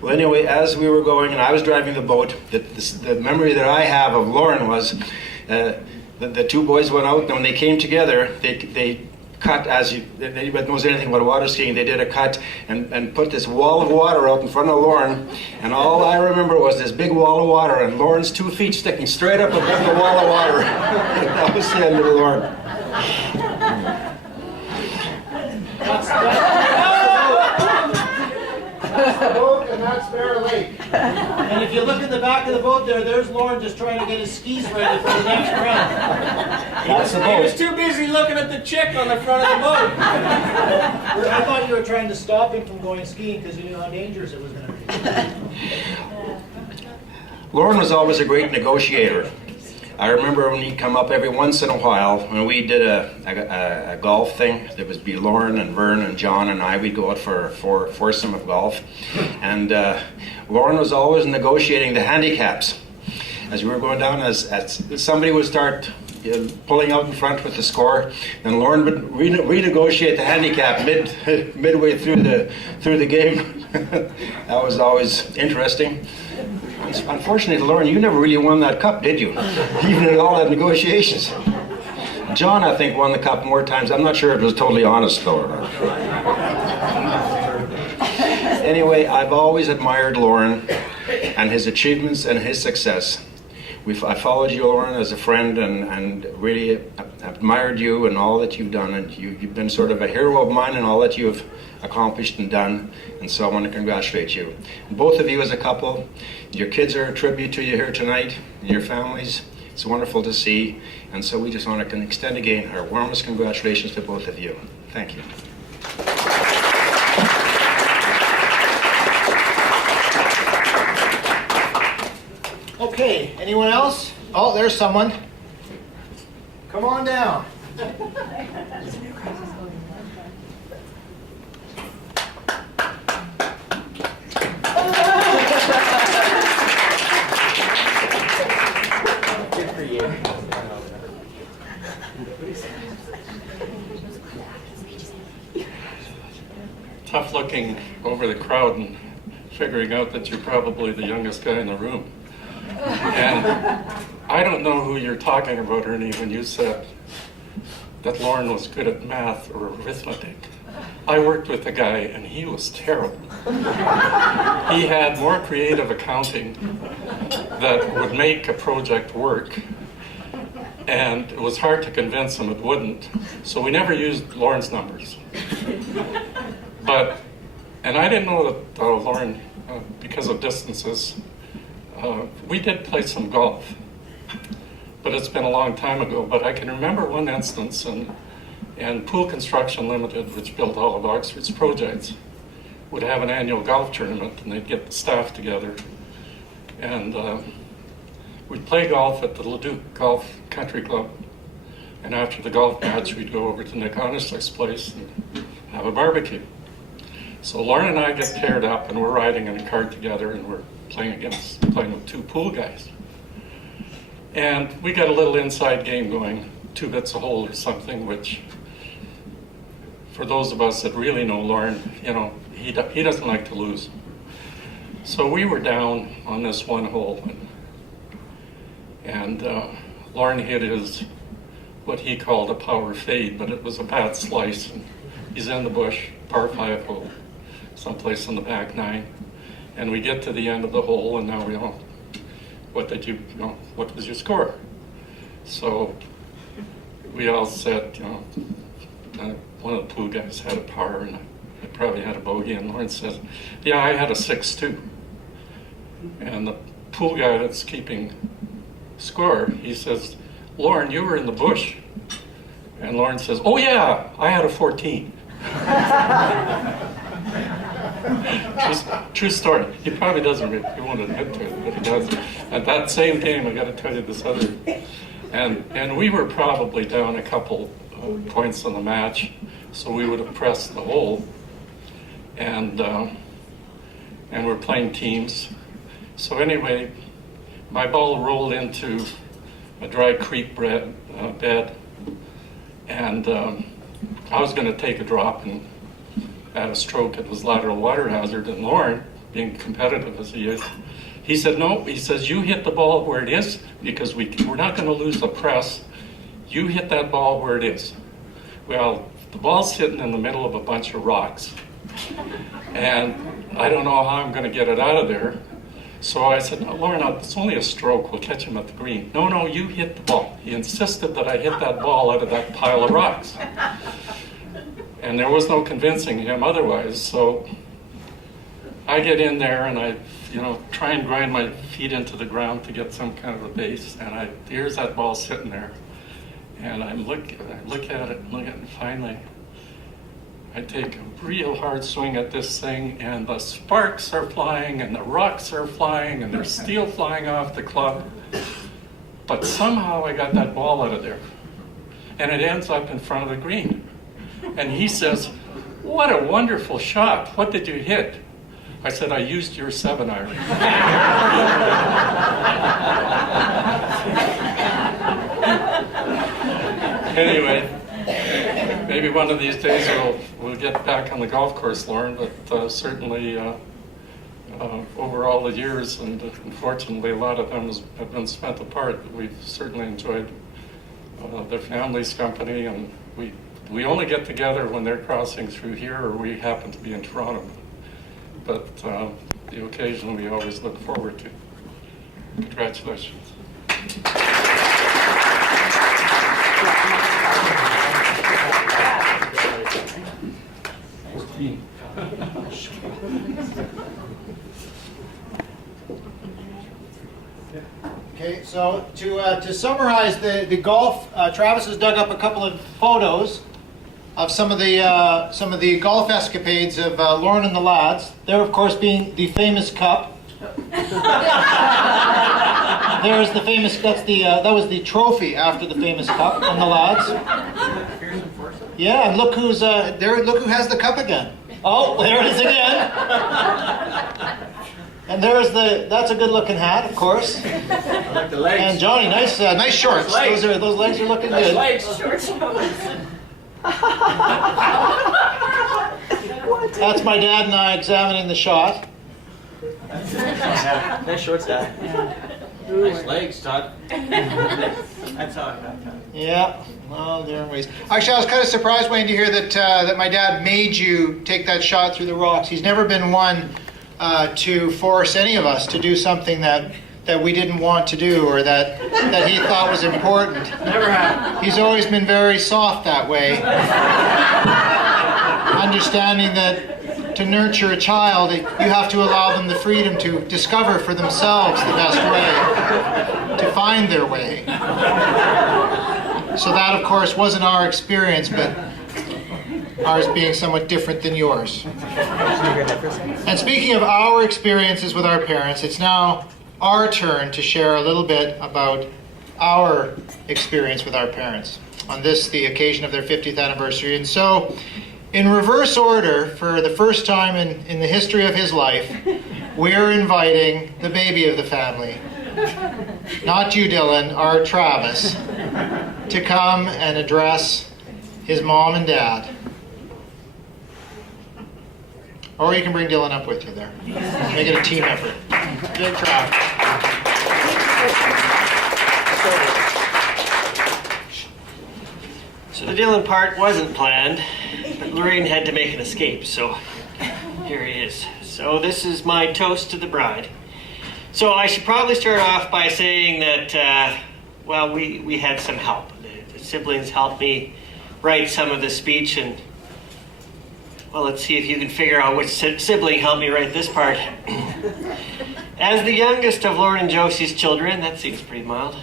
Well, anyway, as we were going and I was driving the boat, the memory that I have of Lauren was the two boys went out, and when they came together, they cut, as anybody knows anything about water skiing, they did a cut and put this wall of water out in front of Lauren, and all I remember was this big wall of water and Lauren's 2 feet sticking straight up above the wall of water. That was the end of Lauren. That's the boat, and that's Bear Lake. And if you look in the back of the boat there's Lauren just trying to get his skis ready for the next round. That's the boat. He was too busy looking at the chick on the front of the boat. I thought you were trying to stop him from going skiing because you knew how dangerous it was going to be. Lauren was always a great negotiator. I remember when he'd come up every once in a while, when we did a golf thing, there would be Lauren and Vern and John and I, we'd go out for a foursome of golf. And Lauren was always negotiating the handicaps. As we were going down, as somebody would start pulling out in front with the score, then Lauren would renegotiate the handicap midway through the game. That was always interesting. Unfortunately, Lauren, you never really won that cup, did you? Even in all that negotiations. John, I think, won the cup more times. I'm not sure if it was totally honest, though, or not. Anyway, I've always admired Lauren and his achievements and his success. I followed you, Lauren, as a friend and really admired you and all that you've done. And you've been sort of a hero of mine in all that you've accomplished and done. And so I want to congratulate you. Both of you as a couple. Your kids are a tribute to you here tonight, and your families. It's wonderful to see. And so we just want to extend again our warmest congratulations to both of you. Thank you. Okay, anyone else? Oh, there's someone. Come on down. Good for you. Tough looking over the crowd and figuring out that you're probably the youngest guy in the room. And I don't know who you're talking about, Ernie, when you said that Lauren was good at math or arithmetic. I worked with a guy and he was terrible. He had more creative accounting that would make a project work, and it was hard to convince him it wouldn't. So we never used Lauren's numbers. And I didn't know that Lauren, because of distances, we did play some golf, but it's been a long time ago. But I can remember one instance, and Pool Construction Limited, which built all of Oxford's projects, would have an annual golf tournament, and they'd get the staff together, and we'd play golf at the Leduc Golf Country Club, and after the golf match, we'd go over to Nick Honestlich's place and have a barbecue. So Lauren and I get paired up, and we're riding in a cart together, and we're playing with two pool guys. And we got a little inside game going, 2 bits a hole or something, which for those of us that really know Lauren, he doesn't like to lose. So we were down on this one hole, and Lauren hit his, what he called a power fade, but it was a bad slice, and he's in the bush, par 5 hole, someplace in the back 9. And we get to the end of the hole, and now we know what was your score? So we all said, one of the pool guys had a par, and I probably had a bogey, and Lauren says, yeah, I had a 6 too. And the pool guy that's keeping score, he says, Lauren, you were in the bush. And Lauren says, oh yeah, I had a 14. True story. He probably doesn't. He won't admit to it, but he does. At that same game, I got to tell you this other. And we were probably down a couple points on the match, so we would have pressed the hole. And we're playing teams. So anyway, my ball rolled into a dry creek bed, and I was going to take a drop and had a stroke. It was lateral water hazard. And Lauren, being competitive as he is, he said, no, he says, you hit the ball where it is because we're not going to lose the press. You hit that ball where it is. Well, the ball's sitting in the middle of a bunch of rocks. And I don't know how I'm going to get it out of there. So I said, no, Lauren, it's only a stroke. We'll catch him at the green. No, you hit the ball. He insisted that I hit that ball out of that pile of rocks. And there was no convincing him otherwise. So I get in there and I, try and grind my feet into the ground to get some kind of a base. And here's that ball sitting there. And I look at it, and finally I take a real hard swing at this thing, and the sparks are flying, and the rocks are flying, and there's steel flying off the club. But somehow I got that ball out of there, and it ends up in front of the green. And he says, "What a wonderful shot. What did you hit?" I said, "I used your 7-iron." Anyway, maybe one of these days we'll get back on the golf course, Lauren, but certainly over all the years, and unfortunately a lot of them have been spent apart, we've certainly enjoyed their family's company, and we only get together when they're crossing through here or we happen to be in Toronto. But the occasion we always look forward to. Congratulations. Okay, so to summarize the golf, Travis has dug up a couple of photos of some of the golf escapades of Lauren and the lads. There, of course, being the famous cup. There's the famous. That was the trophy after the famous cup and the lads. Yeah, and look who's there. Look who has the cup again. Oh, there it is again. And there's that's a good-looking hat, of course. I like the legs. And Johnny, nice shorts. Those legs are looking good. Legs. Short shorts. That's my dad and I examining the shot. Nice shorts, Dad. Nice legs, Todd. That's all I got, Todd. Yeah, well, there are ways. Actually, I was kind of surprised, Wayne, to hear that my dad made you take that shot through the rocks. He's never been one to force any of us to do something that we didn't want to do or that he thought was important. Never have. He's always been very soft that way, understanding that to nurture a child, you have to allow them the freedom to discover for themselves the best way, to find their way. So that, of course, wasn't our experience, but ours being somewhat different than yours. And speaking of our experiences with our parents, it's now our turn to share a little bit about our experience with our parents on the occasion of their 50th anniversary. And so, in reverse order, for the first time in the history of his life, we're inviting the baby of the family, not you, Dylan, our Travis, to come and address his mom and dad. Or you can bring Dylan up with you there. Make it a team effort. Good Travis. So the Dylan part wasn't planned, but Lorraine had to make an escape, so here he is. So this is my toast to the bride. So I should probably start off by saying that, we had some help. The siblings helped me write some of the speech, and well, let's see if you can figure out which sibling helped me write this part. As the youngest of Lauren and Josie's children, that seems pretty mild,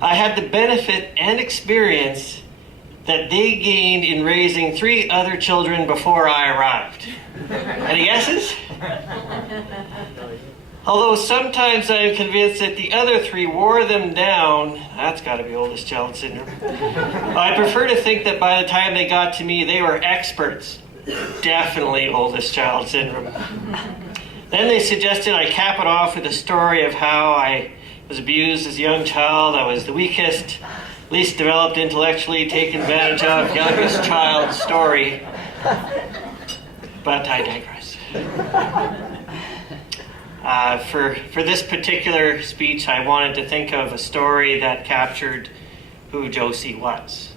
I had the benefit and experience that they gained in raising 3 other children before I arrived. Any guesses? Although sometimes I'm convinced that the other 3 wore them down. That's got to be oldest child syndrome. I prefer to think that by the time they got to me, they were experts. Definitely oldest child syndrome. Then they suggested I cap it off with a story of how I was abused as a young child. I was the weakest, least developed intellectually, taken advantage of, youngest child story. But I digress. For this particular speech, I wanted to think of a story that captured who Josie was.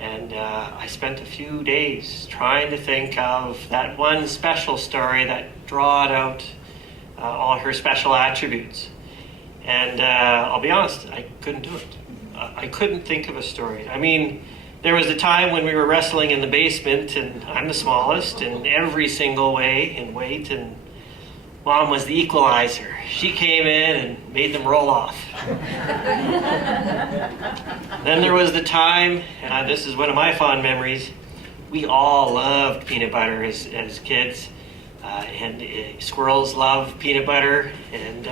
And I spent a few days trying to think of that one special story that drawed out all her special attributes. And I'll be honest, I couldn't do it. I couldn't think of a story. I mean, there was a time when we were wrestling in the basement, and I'm the smallest in every single way in weight, and Mom was the equalizer. She came in and made them roll off. Then there was the time, and this is one of my fond memories, we all loved peanut butter as kids. And squirrels love peanut butter. And,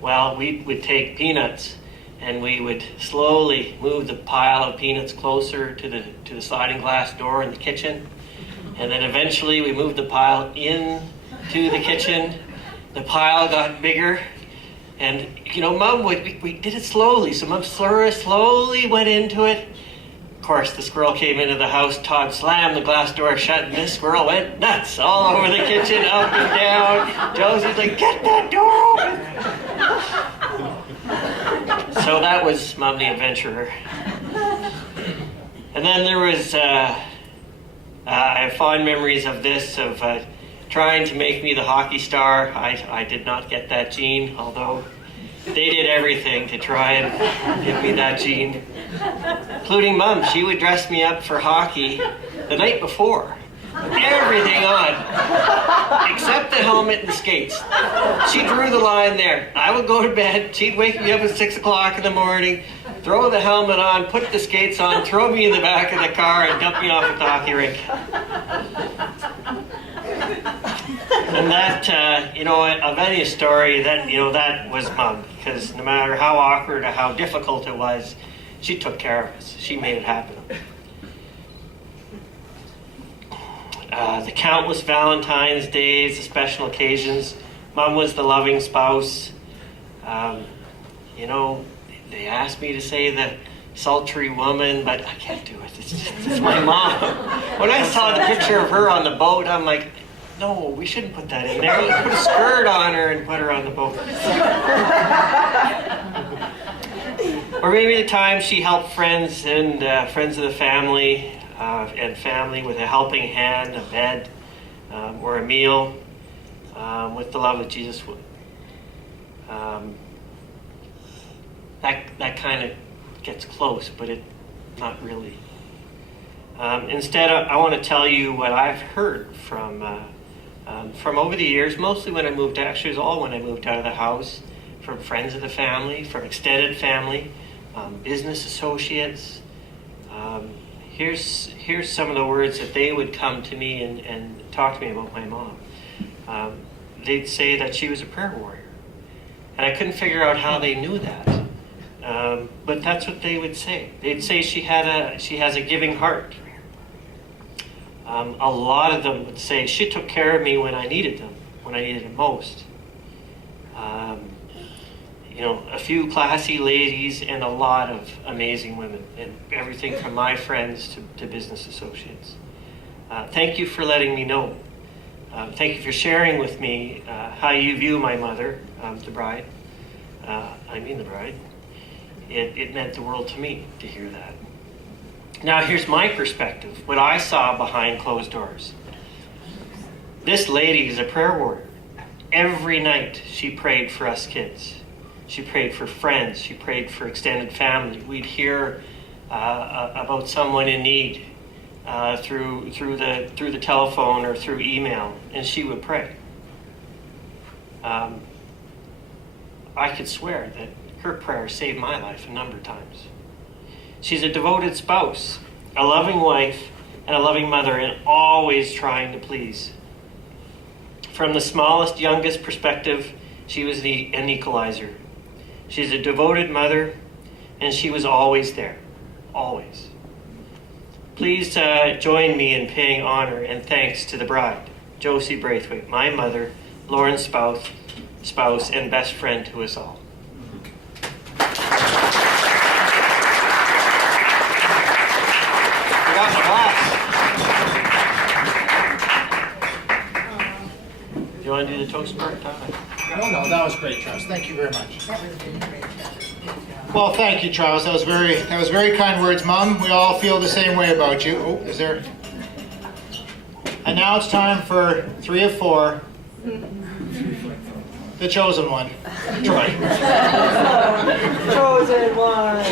well, we would take peanuts and we would slowly move the pile of peanuts closer to the sliding glass door in the kitchen. And then eventually we moved the pile into the kitchen. The pile got bigger. And, you know, Mom, we did it slowly. So Mom slowly went into it. Of course, the squirrel came into the house. Todd slammed the glass door shut, and this squirrel went nuts all over the kitchen, up and down. Josie's like, get that door open! So that was Mom the Adventurer. And then there was, I have fond memories of this, of trying to make me the hockey star. I did not get that gene, although they did everything to try and give me that gene. Including Mom. She would dress me up for hockey the night before. Everything on. Except the helmet and skates. She drew the line there. I would go to bed. She'd wake me up at 6 o'clock in the morning, throw the helmet on, put the skates on, throw me in the back of the car, and dump me off at the hockey rink. And that, you know, of any story, that, you know, that was Mom. Because no matter how awkward or how difficult it was, she took care of us. She made it happen. The countless Valentine's days, the special occasions. Mom was the loving spouse. You know, they asked me to say the sultry woman, but I can't do it. It's my mom. When I saw the picture of her on the boat, I'm like, no, we shouldn't put that in there. Let's put a skirt on her and put her on the boat. Or maybe the time she helped friends and friends of the family and family with a helping hand, a bed, or a meal with the love that Jesus would. That kind of gets close, but not really. Instead, I want to tell you what I've heard from over the years, mostly when I moved, actually it was all when I moved out of the house, from friends of the family, from extended family, business associates. Here's some of the words that they would come to me and talk to me about my mom. They'd say that she was a prayer warrior. And I couldn't figure out how they knew that. But that's what they would say. They'd say she has a giving heart. A lot of them would say she took care of me when I needed them, when I needed it most. You know, a few classy ladies and a lot of amazing women, and everything from my friends to business associates. Thank you for letting me know. Thank you for sharing with me how you view my mother, the bride. I mean the bride. It meant the world to me to hear that. Now here's my perspective, what I saw behind closed doors. This lady is a prayer warrior. Every night she prayed for us kids. She prayed for friends. She prayed for extended family. We'd hear about someone in need through the telephone or through email, and she would pray. I could swear that her prayer saved my life a number of times. She's a devoted spouse. a loving wife, and a loving mother, and always trying to please. From the smallest, youngest perspective, she was an equalizer. She's a devoted mother, and she was always there, always. Please join me in paying honor and thanks to the bride, Josie Braithwaite, my mother, Lauren's spouse, and best friend to us all. Do you want to do the toast part, Tom? No, that was great, Charles. Thank you very much. Well, thank you, Charles. That was very kind words, Mom. We all feel the same way about you. Oh, is there? And now it's time for 3 of 4. The chosen one, Troy. Chosen one.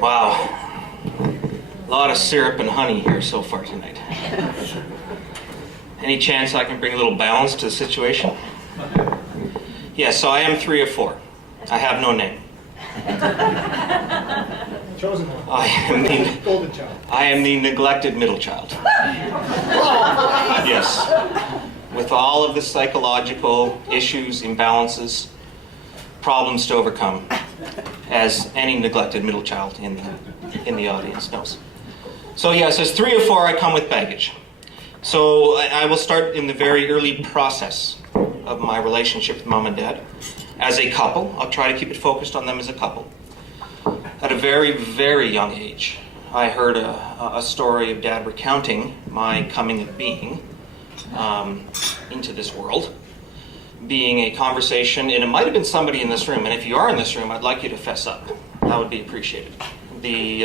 Wow. A lot of syrup and honey here so far tonight. Any chance I can bring a little balance to the situation? Yes, so I am 3 of 4. I have no name. Chosen one. Golden child. I am the neglected middle child. Yes. With all of the psychological issues, imbalances, problems to overcome, as any neglected middle child in the audience knows. So yes, as 3 of 4, I come with baggage. So I will start in the very early process of my relationship with Mom and Dad. As a couple, I'll try to keep it focused on them as a couple. At a very, very young age, I heard a story of Dad recounting my coming of being into this world, being a conversation, and it might have been somebody in this room, and if you are in this room, I'd like you to fess up. That would be appreciated. The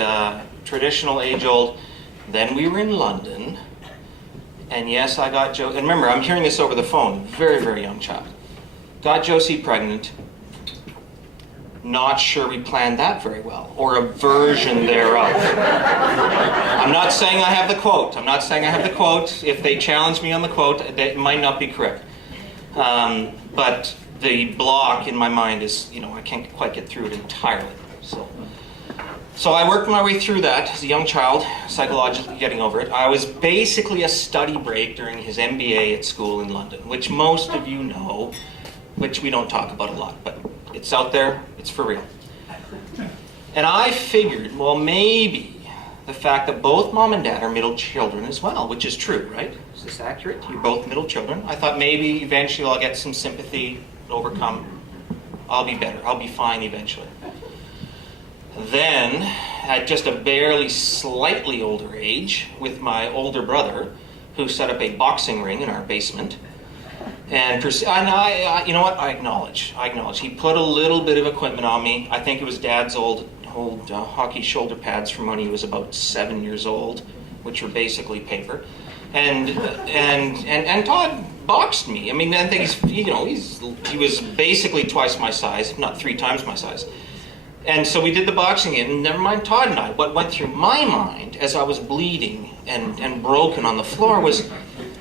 traditional age-old, then we were in London, and yes, I got and remember, I'm hearing this over the phone, very, very young child. Got Josie pregnant, not sure we planned that very well, or a version thereof. I'm not saying I have the quote. If they challenge me on the quote, it might not be correct. But the block in my mind is, I can't quite get through it entirely. So I worked my way through that as a young child, psychologically getting over it. I was basically a study break during his MBA at school in London, which most of you know, which we don't talk about a lot, but it's out there, it's for real. And I figured, well, maybe the fact that both Mom and Dad are middle children as well, which is true, right? Is this accurate? You're both middle children. I thought maybe eventually I'll get some sympathy, overcome. I'll be better. I'll be fine eventually. Then, at just a barely slightly older age, with my older brother, who set up a boxing ring in our basement, and you know what? I acknowledge. He put a little bit of equipment on me. I think it was Dad's old hockey shoulder pads from when he was about 7 years old, which were basically paper. And Todd boxed me. I mean, I think he was basically twice my size, if not 3 times my size. And so we did the boxing, and never mind Todd and I. What went through my mind as I was bleeding and broken on the floor was,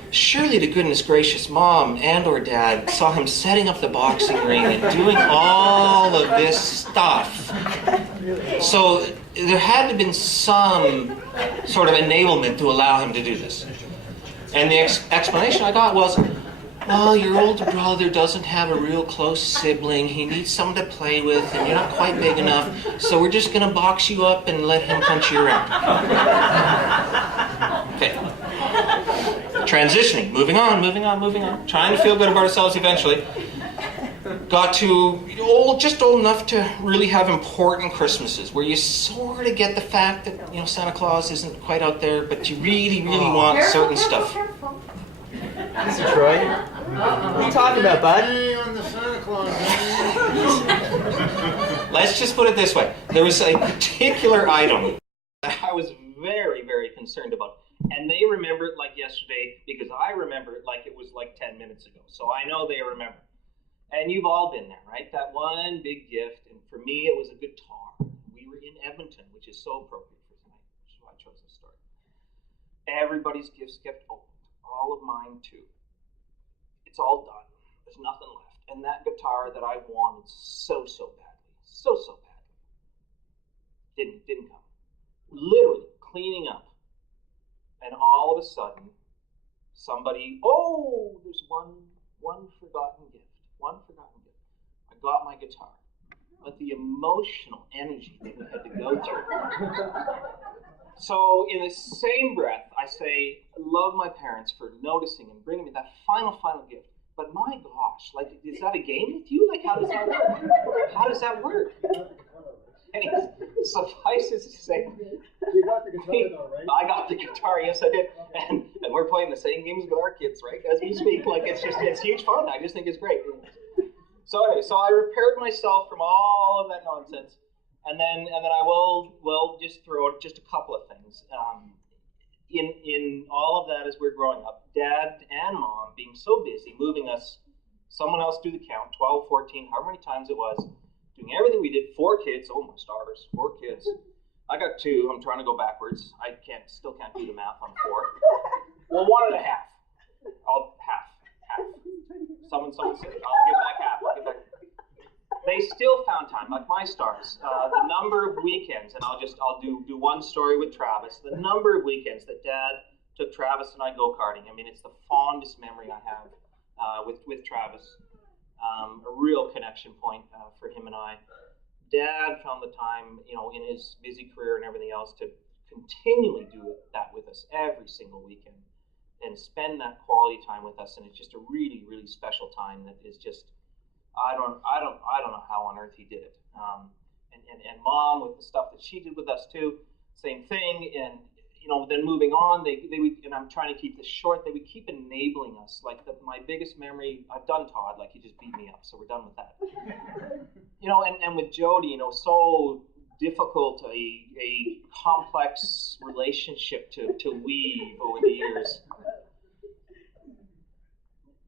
surely to goodness gracious Mom and or Dad saw him setting up the boxing ring and doing all of this stuff. So there had to have been some sort of enablement to allow him to do this. And the explanation I got was, well, your older brother doesn't have a real close sibling. He needs someone to play with, and you're not quite big enough, so we're just going to box you up and let him punch you around. Okay. Transitioning, moving on. Trying to feel good about ourselves eventually. Got to just old enough to really have important Christmases, where you sort of get the fact that, Santa Claus isn't quite out there, but you really, really want certain stuff. This is Troy. What are you talking about, bud? Let's just put it this way. There was a particular item that I was very, very concerned about. And they remember it like yesterday because I remember it like it was like 10 minutes ago. So I know they remember. And you've all been there, right? That one big gift. And for me, it was a guitar. We were in Edmonton, which is so appropriate for tonight, which is why I chose this story. Everybody's gifts get opened. All of mine too. It's all done. There's nothing left. And that guitar that I wanted so badly, so badly, didn't come. Literally cleaning up. And all of a sudden, somebody, oh, there's one forgotten gift. One forgotten gift. I got my guitar. But the emotional energy that we had to go through. So in the same breath, I say, I love my parents for noticing and bringing me that final gift. But my gosh, like, is that a game with you? Like, how does that work? How does that work? Anyways, suffice it to say, You got the guitar though, right? I got the guitar, yes I did. And we're playing the same games with our kids, right? As we speak. Like, it's huge fun. I just think it's great. So anyway, so I repaired myself from all of that nonsense. And then I will just throw out just a couple of things. In all of that as we're growing up, Dad and Mom being so busy moving us, someone else do the count, 12, 14, however many times it was, doing everything we did, 4 kids, oh my stars, 4 kids. I got 2, I'm trying to go backwards. I still can't do the math on 4. Well, 1.5. Half. Someone said, I'll give back half, They still found time, like my stars. The number of weekends, and I'll do one story with Travis. The number of weekends that Dad took Travis and I go-karting. I mean, it's the fondest memory I have with Travis. A real connection point for him and I. Dad found the time, in his busy career and everything else, to continually do that with us every single weekend and spend that quality time with us. And it's just a really, really special time that is just. I don't know how on earth he did it. And Mom with the stuff that she did with us too, same thing. And then moving on, they would, and I'm trying to keep this short. They would keep enabling us. Like my biggest memory, I've done Todd. Like he just beat me up, so we're done with that. And with Jody, so difficult, a complex relationship to weave over the years.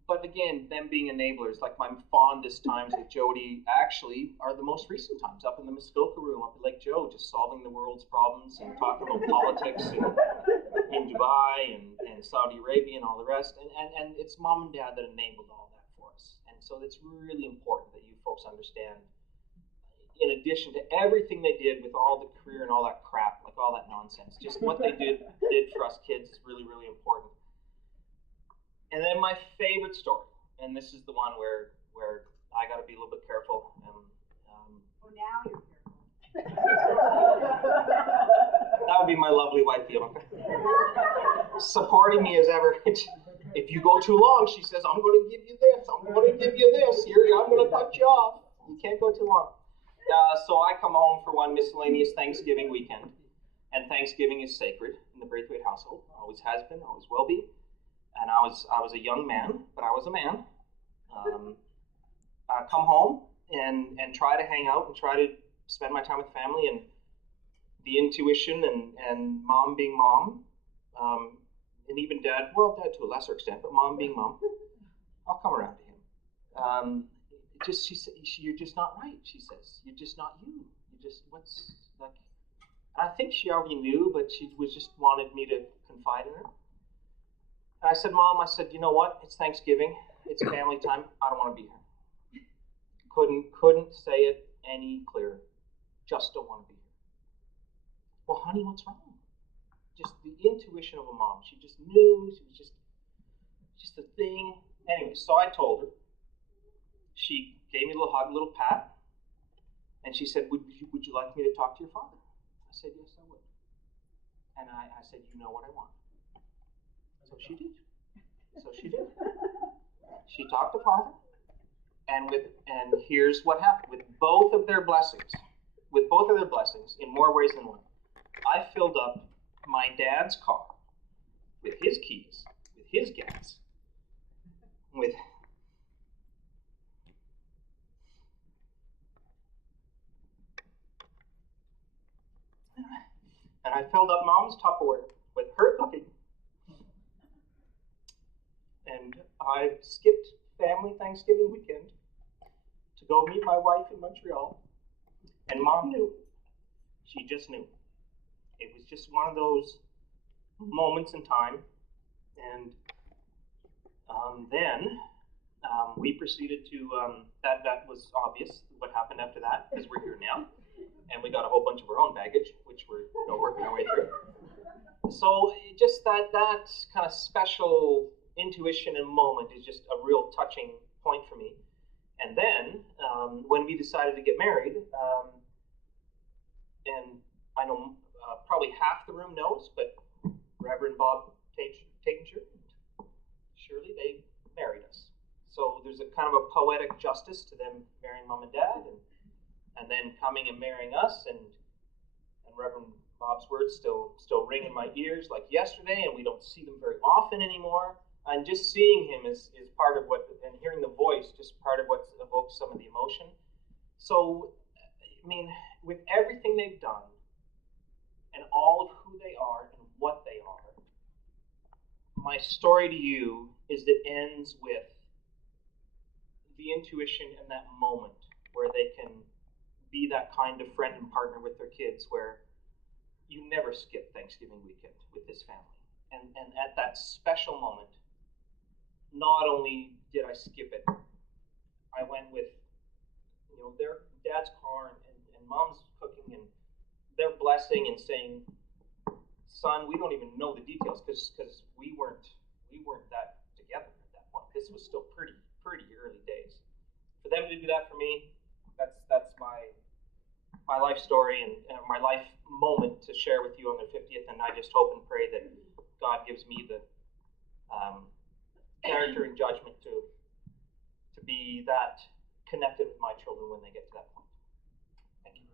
But again, them being enablers, like my fondest times with Jody actually are the most recent times, up in the Muskoka room, up at Lake Joe, just solving the world's problems and talking about politics in Dubai and Saudi Arabia and all the rest. And it's Mom and Dad that enabled all that for us. And so it's really important that you folks understand, in addition to everything they did with all the career and all that crap, like all that nonsense, just what they did for us kids is really, really important. And then my favorite story, and this is the one where I got to be a little bit careful. Now you're careful. That would be my lovely wife, Bianca. Supporting me as ever. If you go too long, she says, I'm going to give you this, I'm going to give you this, here, I'm going to cut you off. You can't go too long. So I come home for one miscellaneous Thanksgiving weekend, and Thanksgiving is sacred in the Braithwaite household. Always has been, always will be. And I was a young man, but I was a man. I come home and try to hang out and try to spend my time with family, and the intuition and Mom being Mom, and even Dad to a lesser extent, but Mom being Mom, I'll come around to him. She said, you're just not right, she says. You're just not you. I think she already knew, but she just wanted me to confide in her. And I said, Mom, you know what? It's Thanksgiving. It's family time. I don't want to be here. Couldn't say it any clearer. Just don't want to be here. Well, honey, what's wrong? Just the intuition of a mom. She just knew. She was just a thing. Anyway, so I told her. She gave me a little hug, a little pat. And she said, would you like me to talk to your father? I said, yes, I would. And I said, you know what I want. So she did. She talked to Father, and here's what happened. With both of their blessings, in more ways than one, I filled up my dad's car with his keys, with his gas, and I filled up Mom's Tupperware with her cooking. And I skipped family Thanksgiving weekend to go meet my wife in Montreal. And Mom knew. She just knew. It was just one of those moments in time. And then we proceeded to, that was obvious what happened after that, because we're here now. And we got a whole bunch of our own baggage, which we're working our way through. So just that kind of special intuition and moment is just a real touching point for me. And then when we decided to get married, and I know probably half the room knows, but Reverend Bob Taitinger and Shirley, they married us. So there's a kind of a poetic justice to them marrying Mom and Dad, and then coming and marrying us, and Reverend Bob's words still ring in my ears like yesterday, and we don't see them very often anymore. And just seeing him is part of what, and hearing the voice, just part of what evokes some of the emotion. So, I mean, with everything they've done, and all of who they are and what they are, my story to you is that ends with the intuition and that moment where they can be that kind of friend and partner with their kids, where you never skip Thanksgiving weekend with this family. And at that special moment, not only did I skip it, I went with, their dad's car and mom's cooking and their blessing and saying, son, we don't even know the details because we weren't that together at that point. This was still pretty early days. For them to do that for me, that's my life story and my life moment to share with you on their 50th. And I just hope and pray that God gives me the character and judgment to be that connected with my children when they get to that point. Thank you.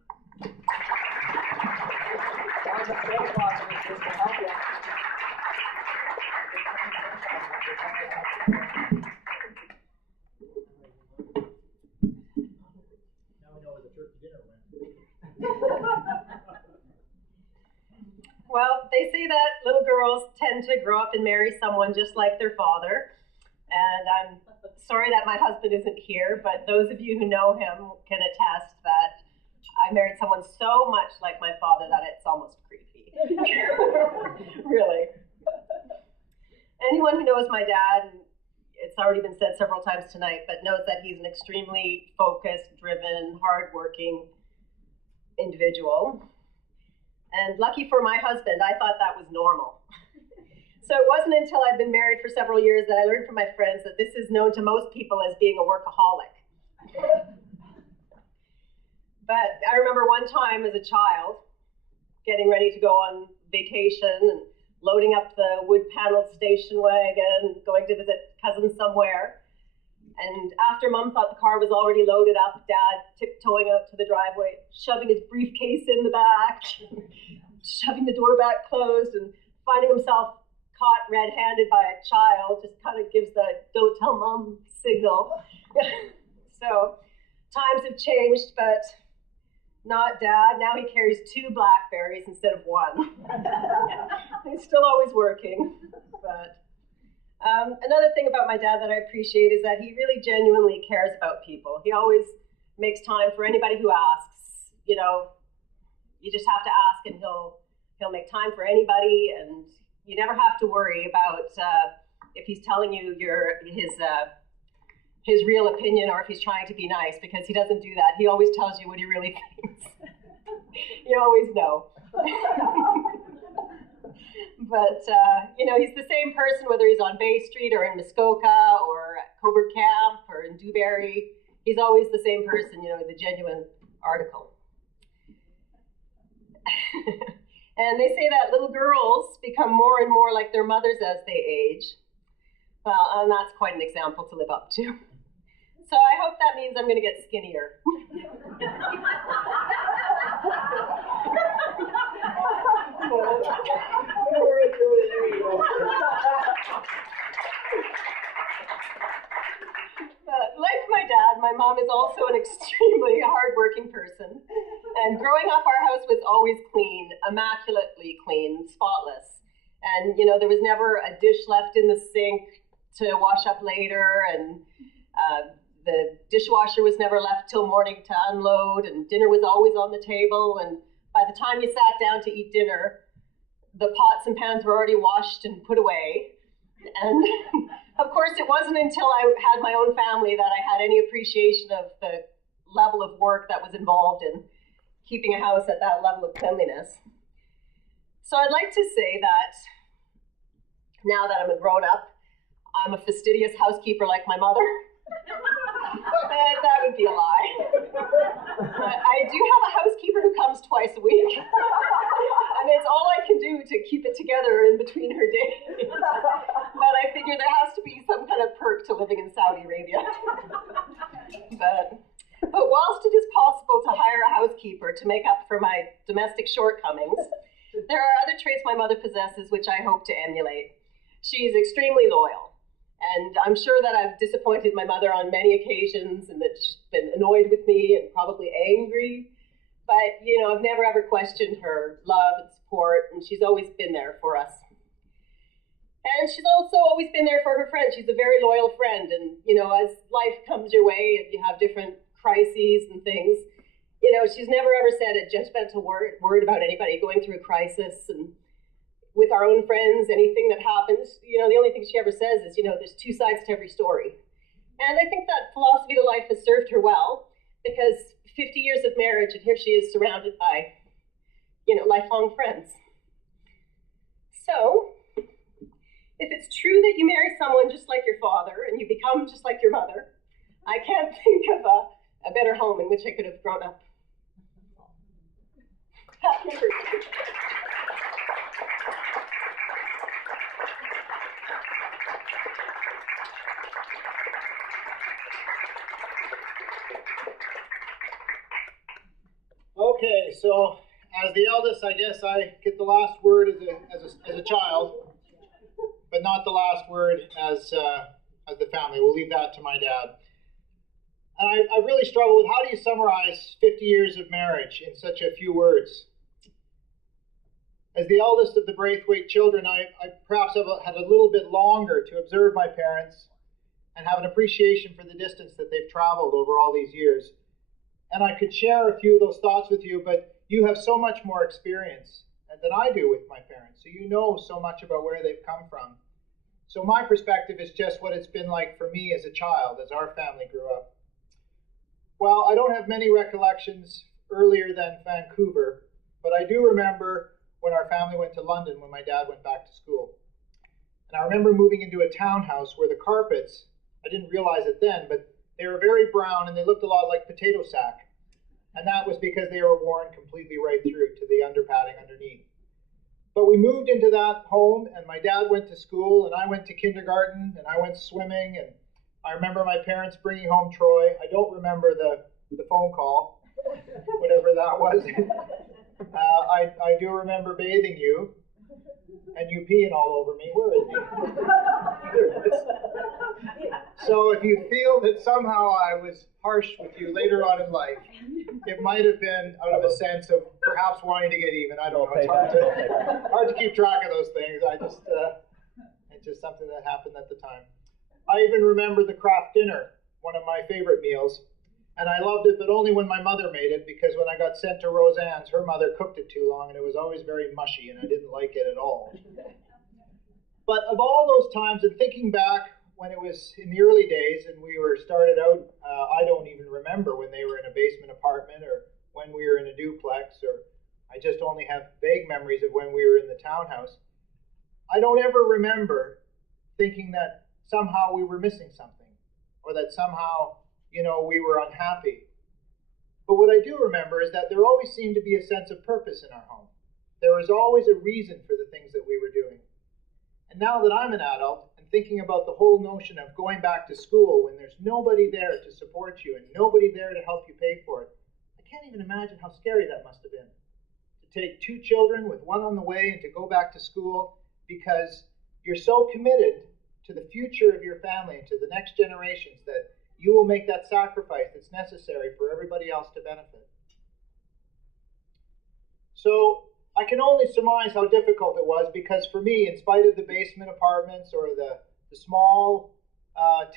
Well, they say that little girls tend to grow up and marry someone just like their father. And I'm sorry that my husband isn't here, but those of you who know him can attest that I married someone so much like my father that it's almost creepy. Really. Anyone who knows my dad, and it's already been said several times tonight, but knows that he's an extremely focused, driven, hardworking individual. And lucky for my husband, I thought that was normal. So it wasn't until I'd been married for several years that I learned from my friends that this is known to most people as being a workaholic. But I remember one time as a child, getting ready to go on vacation and loading up the wood-paneled station wagon, going to visit cousins somewhere. And after Mom thought the car was already loaded up, Dad tiptoeing out to the driveway, shoving his briefcase in the back, shoving the door back closed, and finding himself caught red-handed by a child just kind of gives the don't tell Mom signal. So times have changed, but not Dad. Now he carries 2 Blackberries instead of 1. He's still always working. But another thing about my dad that I appreciate is that he really genuinely cares about people. He always makes time for anybody who asks. You just have to ask and he'll make time for anybody, and you never have to worry about if he's telling you his real opinion or if he's trying to be nice, because he doesn't do that. He always tells you what he really thinks. You always know. But, he's the same person whether he's on Bay Street or in Muskoka or at Coburg Camp or in Dewberry. He's always the same person, the genuine article. And they say that little girls become more and more like their mothers as they age. Well, and that's quite an example to live up to. So I hope that means I'm going to get skinnier. Like my dad, my mom is also an extremely hardworking person. And growing up, our house was always clean, immaculately clean, spotless. And, there was never a dish left in the sink to wash up later, and the dishwasher was never left till morning to unload, and dinner was always on the table. And by the time you sat down to eat dinner, the pots and pans were already washed and put away. And of course, it wasn't until I had my own family that I had any appreciation of the level of work that was involved in keeping a house at that level of cleanliness. So I'd like to say that now that I'm a grown-up, I'm a fastidious housekeeper like my mother. That would be a lie. I do have a housekeeper who comes twice a week. And it's all I can do to keep it together in between her days. But I figure there has to be some kind of perk to living in Saudi Arabia. But whilst it is possible to hire a housekeeper to make up for my domestic shortcomings, there are other traits my mother possesses which I hope to emulate. She is extremely loyal. And I'm sure that I've disappointed my mother on many occasions and that she's been annoyed with me and probably angry. But, you know, I've never ever questioned her love and support, and she's always been there for us. And she's also always been there for her friends. She's a very loyal friend. And, you know, as life comes your way and you have different crises and things, you know, she's never ever said a judgmental word about anybody going through a crisis. And with our own friends, anything that happens, you know, the only thing she ever says is, you know, there's two sides to every story. And I think that philosophy to life has served her well, because 50 years of marriage, and here she is surrounded by, you know, lifelong friends. So, if it's true that you marry someone just like your father and you become just like your mother, I can't think of a better home in which I could have grown up. Happy anniversary. Okay, so as the eldest, I guess I get the last word as a child, but not the last word as the family. We'll leave that to my dad. And I really struggle with how do you summarize 50 years of marriage in such a few words? As the eldest of the Braithwaite children, I perhaps have had a little bit longer to observe my parents and have an appreciation for the distance that they've traveled over all these years. And I could share a few of those thoughts with you, but you have so much more experience than I do with my parents. So you know so much about where they've come from. So my perspective is just what it's been like for me as a child, as our family grew up. Well, I don't have many recollections earlier than Vancouver, but I do remember when our family went to London when my dad went back to school. And I remember moving into a townhouse where the carpets, I didn't realize it then, but they were very brown and they looked a lot like potato sack. And that was because they were worn completely right through to the underpadding underneath. But we moved into that home and my dad went to school and I went to kindergarten and I went swimming, and I remember my parents bringing home Troy. I don't remember the phone call, whatever that was. I do remember bathing you and you peeing all over me. Where is he? So if you feel that somehow I was harsh with you later on in life, it might have been out of a sense of perhaps wanting to get even. I don't know. It's hard to keep track of those things. It's just something that happened at the time. I even remember the Kraft dinner, one of my favorite meals. And I loved it, but only when my mother made it, because when I got sent to Roseanne's, her mother cooked it too long and it was always very mushy and I didn't like it at all. But of all those times, and thinking back when it was in the early days and we were started out, I don't even remember when they were in a basement apartment or when we were in a duplex, or I just only have vague memories of when we were in the townhouse. I don't ever remember thinking that somehow we were missing something or that somehow, you know, we were unhappy. But what I do remember is that there always seemed to be a sense of purpose in our home. There was always a reason for the things that we were doing. And now that I'm an adult and thinking about the whole notion of going back to school when there's nobody there to support you and nobody there to help you pay for it, I can't even imagine how scary that must have been. To take two children with one on the way and to go back to school because you're so committed to the future of your family and to the next generations that you will make that sacrifice that's necessary for everybody else to benefit. So I can only surmise how difficult it was, because for me, in spite of the basement apartments or the small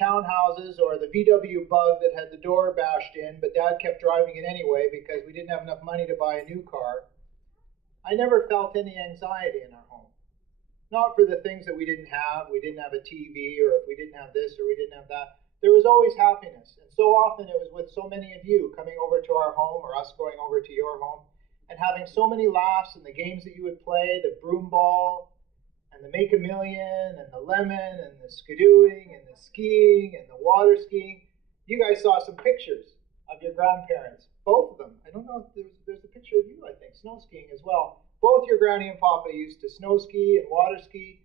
townhouses or the VW Bug that had the door bashed in, but Dad kept driving it anyway because we didn't have enough money to buy a new car, I never felt any anxiety in our home. Not for the things that we didn't have a TV, or if we didn't have this or we didn't have that. There was always happiness. And so often it was with so many of you coming over to our home or us going over to your home and having so many laughs and the games that you would play, the broom ball and the Make-A-Million and the lemon and the skidooing and the skiing and the water skiing. You guys saw some pictures of your grandparents, both of them. I don't know if there's a picture of you, I think, snow skiing as well. Both your granny and papa used to snow ski and water ski.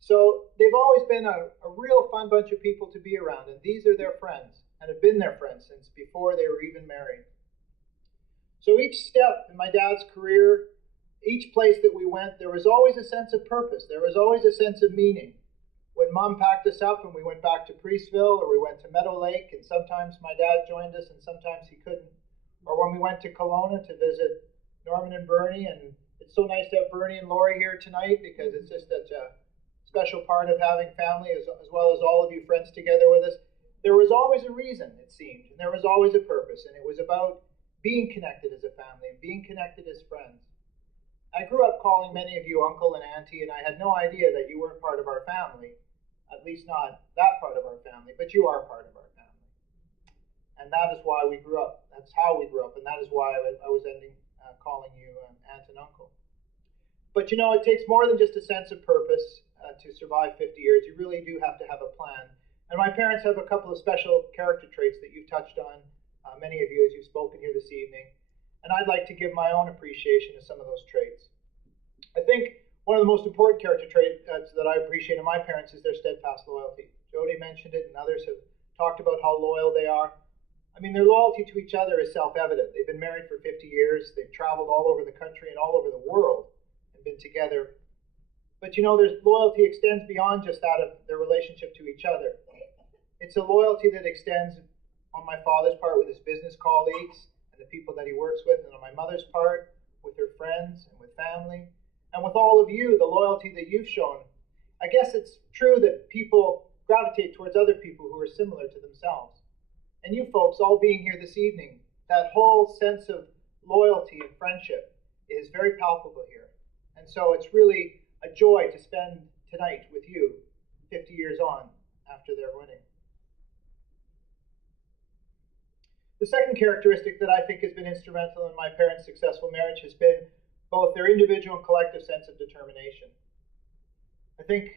So they've always been a real fun bunch of people to be around, and these are their friends and have been their friends since before they were even married. So each step in my dad's career, each place that we went, there was always a sense of purpose. There was always a sense of meaning. When Mom packed us up and we went back to Priestville, or we went to Meadow Lake, and sometimes my dad joined us and sometimes he couldn't, or when we went to Kelowna to visit Norman and Bernie, and it's so nice to have Bernie and Lori here tonight because it's just such a special part of having family as well as all of you friends together with us. There was always a reason, it seemed, and there was always a purpose, and it was about being connected as a family and being connected as friends. I grew up calling many of you uncle and auntie, and I had no idea that you weren't part of our family, at least not that part of our family, but you are part of our family. And that is why we grew up. That's how we grew up, and that is why I was ending calling you aunt and uncle. But you know, it takes more than just a sense of purpose to survive 50 years. You really do have to have a plan. And my parents have a couple of special character traits that you've touched on, many of you as you've spoken here this evening. And I'd like to give my own appreciation of some of those traits. I think one of the most important character traits that I appreciate in my parents is their steadfast loyalty. Jody mentioned it, and others have talked about how loyal they are. I mean, their loyalty to each other is self-evident. They've been married for 50 years. They've traveled all over the country and all over the world and been together. But you know, their loyalty extends beyond just that of their relationship to each other. It's a loyalty that extends on my father's part with his business colleagues and the people that he works with, and on my mother's part with her friends and with family, and with all of you, the loyalty that you've shown. I guess it's true that people gravitate towards other people who are similar to themselves. And you folks all being here this evening, that whole sense of loyalty and friendship is very palpable here. And so it's really a joy to spend tonight with you 50 years on after their wedding. The second characteristic that I think has been instrumental in my parents' successful marriage has been both their individual and collective sense of determination. I think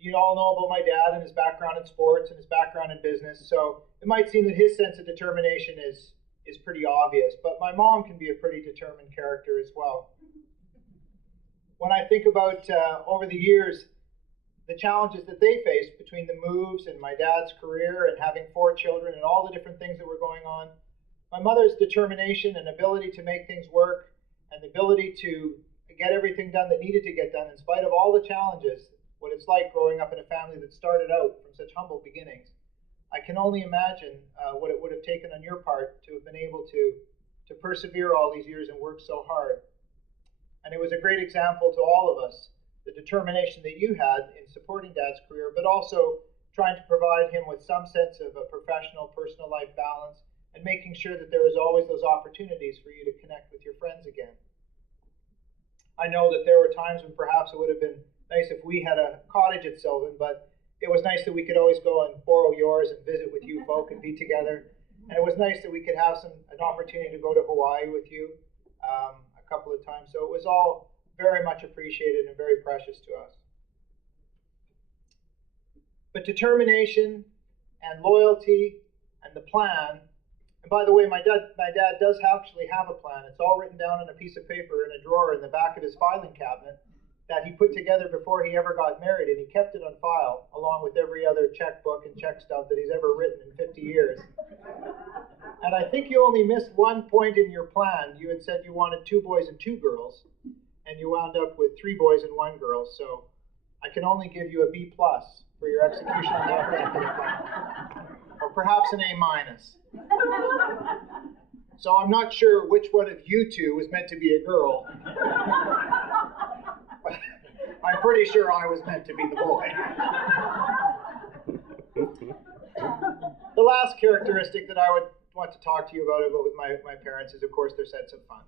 you all know about my dad and his background in sports and his background in business, so it might seem that his sense of determination is pretty obvious, but my mom can be a pretty determined character as well. When I think about, over the years, the challenges that they faced between the moves and my dad's career and having 4 children and all the different things that were going on, my mother's determination and ability to make things work and the ability to get everything done that needed to get done in spite of all the challenges, what it's like growing up in a family that started out from such humble beginnings. I can only imagine what it would have taken on your part to have been able to persevere all these years and work so hard. And it was a great example to all of us, the determination that you had in supporting Dad's career, but also trying to provide him with some sense of a professional, personal life balance and making sure that there was always those opportunities for you to connect with your friends again. I know that there were times when perhaps it would have been nice if we had a cottage at Sylvan, but it was nice that we could always go and borrow yours and visit with you folk and be together. And it was nice that we could have an opportunity to go to Hawaii with you a couple of times. So it was all very much appreciated and very precious to us. But determination and loyalty and the plan, and by the way, my dad does actually have a plan. It's all written down on a piece of paper in a drawer in the back of his filing cabinet that he put together before he ever got married, and he kept it on file along with every other checkbook and check stub that he's ever written in 50 years. And I think you only missed one point in your plan. You had said you wanted 2 boys and 2 girls, and you wound up with 3 boys and 1 girl. So I can only give you a B+ for your execution of that particular plan, or perhaps an A-. So I'm not sure which one of you 2 was meant to be a girl. I'm pretty sure I was meant to be the boy. The last characteristic that I would want to talk to you about with my parents is, of course, their sense of fun.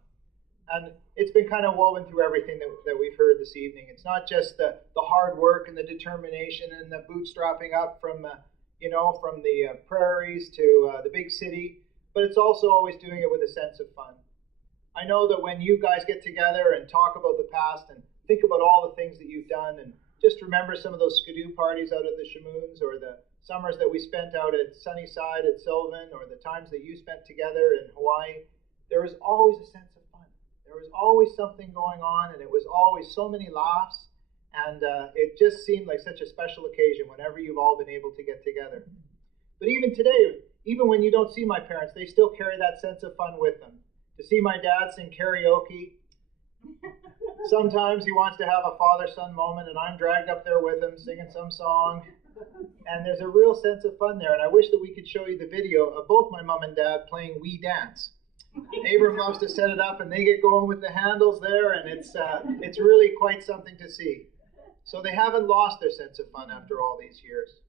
And it's been kind of woven through everything that we've heard this evening. It's not just the hard work and the determination and the bootstrapping up from the prairies to the big city, but it's also always doing it with a sense of fun. I know that when you guys get together and talk about the past and think about all the things that you've done, and just remember some of those skidoo parties out at the Shamoons, or the summers that we spent out at Sunnyside at Sylvan, or the times that you spent together in Hawaii, there was always a sense of fun. There was always something going on, and it was always so many laughs, and it just seemed like such a special occasion whenever you've all been able to get together. But even today, even when you don't see my parents, they still carry that sense of fun with them. To see my dad sing karaoke, sometimes he wants to have a father-son moment, and I'm dragged up there with him singing some song, and there's a real sense of fun there, and I wish that we could show you the video of both my mom and dad playing We Dance. Abram loves to set it up, and they get going with the handles there, and it's really quite something to see. So they haven't lost their sense of fun after all these years.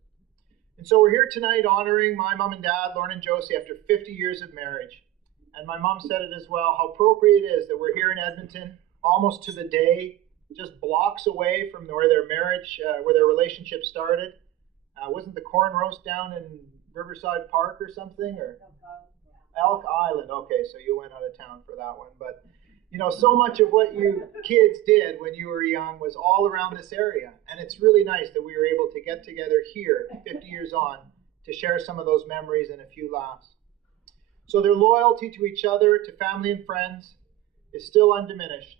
And so we're here tonight honoring my mom and dad, Lorne and Josie, after 50 years of marriage. And my mom said it as well, how appropriate it is that we're here in Edmonton, almost to the day, just blocks away from where their marriage, where their relationship started. Wasn't the corn roast down in Riverside Park or something? Or Elk Island. Okay, so you went out of town for that one. But, so much of what you kids did when you were young was all around this area. And it's really nice that we were able to get together here, 50 years on, to share some of those memories and a few laughs. So their loyalty to each other, to family and friends, is still undiminished.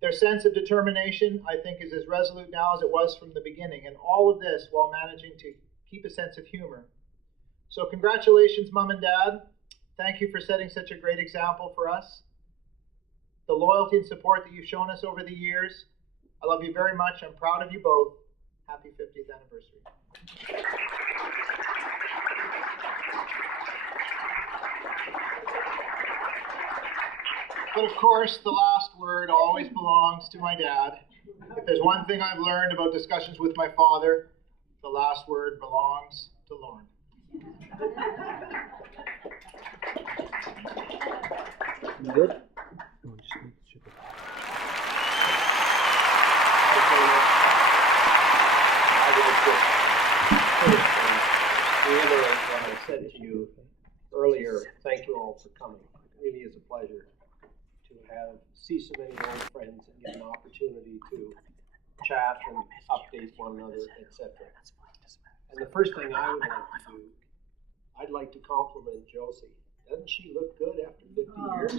Their sense of determination, I think, is as resolute now as it was from the beginning, and all of this while managing to keep a sense of humor. So congratulations, Mom and Dad. Thank you for setting such a great example for us. The loyalty and support that you've shown us over the years, I love you very much. I'm proud of you both. Happy 50th anniversary. But of course, the last word always belongs to my dad. If there's one thing I've learned about discussions with my father, the last word belongs to Lorne. Good. Reiterate what I said to you earlier. Thank you all for coming. It really is a pleasure to see so many old friends and get an opportunity to chat and update one another, etc. And the first thing I would like to do, I'd like to compliment Josie. Doesn't she look good after 50 years?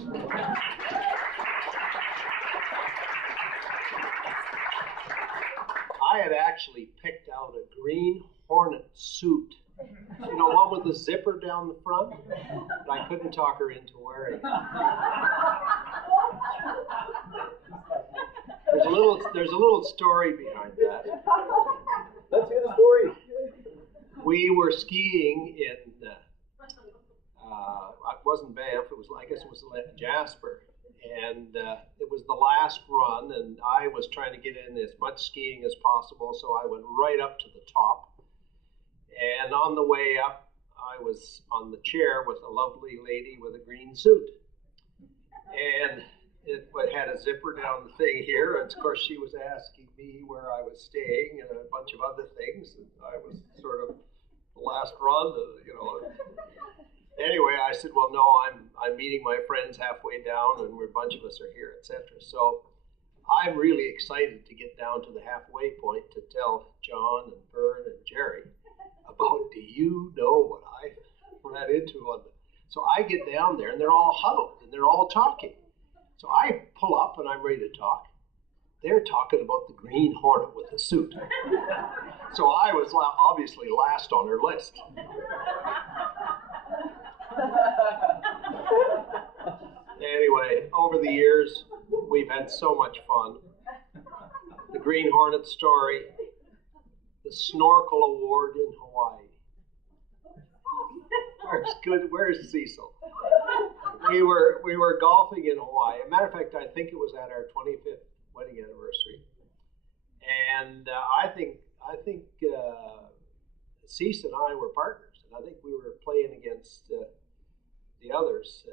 I had actually picked out a green Hornet suit. One with the zipper down the front, but I couldn't talk her into wearing it. There's a little story behind that. Let's hear the story. We were skiing in, it wasn't Banff, I guess it was Jasper, and it was the last run, and I was trying to get in as much skiing as possible, so I went right up to the top. And on the way up, I was on the chair with a lovely lady with a green suit. And it had a zipper down the thing here. And of course, she was asking me where I was staying and a bunch of other things. And I was sort of the last run, Anyway, I said, well, no, I'm meeting my friends halfway down, and a bunch of us are here, etc. So I'm really excited to get down to the halfway point to tell John and Vern and Jerry about, do you know what I ran into on the... So I get down there, and they're all huddled, and they're all talking. So I pull up, and I'm ready to talk. They're talking about the Green Hornet with the suit. So I was obviously last on their list. Anyway, over the years, we've had so much fun. The Green Hornet story, the Snorkel Award in Hawaii. Where's Cecil? We were golfing in Hawaii. As a matter of fact, I think it was at our 25th wedding anniversary. And I think Cecil and I were partners. And I think we were playing against the others.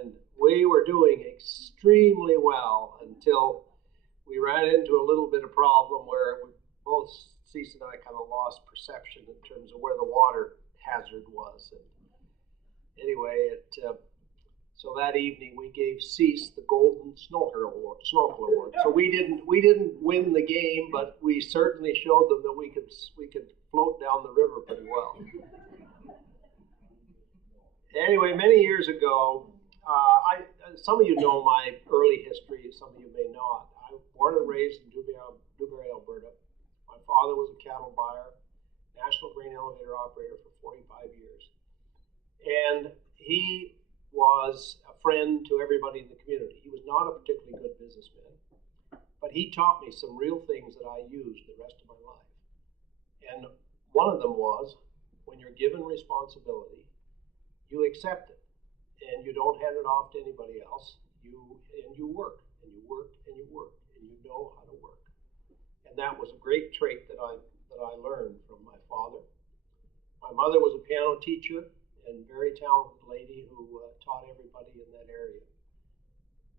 And we were doing extremely well until we ran into a little bit of problem where both Cease and I kind of lost perception in terms of where the water hazard was. And anyway, so that evening we gave Cease the Golden Snorkel Award. So we didn't win the game, but we certainly showed them that we could float down the river pretty well. Anyway, many years ago, some of you know my early history, some of you may not. I was born and raised in Dewberry, Alberta. My father was a cattle buyer, national grain elevator operator for 45 years. And he was a friend to everybody in the community. He was not a particularly good businessman, but he taught me some real things that I used the rest of my life. And one of them was, when you're given responsibility, you accept it, and you don't hand it off to anybody else. You work, and you work, and you work, and you know how to work. And that was a great trait that I learned from my father. My mother was a piano teacher and very talented lady who taught everybody in that area.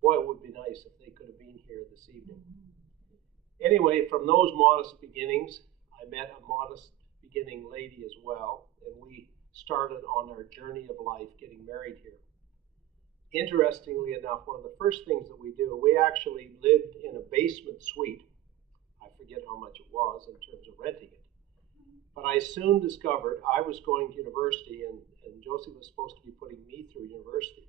Boy, it would be nice if they could have been here this evening. Anyway, from those modest beginnings, I met a modest beginning lady as well, and we started on our journey of life getting married here. Interestingly enough, one of the first things that we do, we actually lived in a basement suite. I forget how much it was in terms of renting it. But I soon discovered I was going to university, and Josie was supposed to be putting me through university.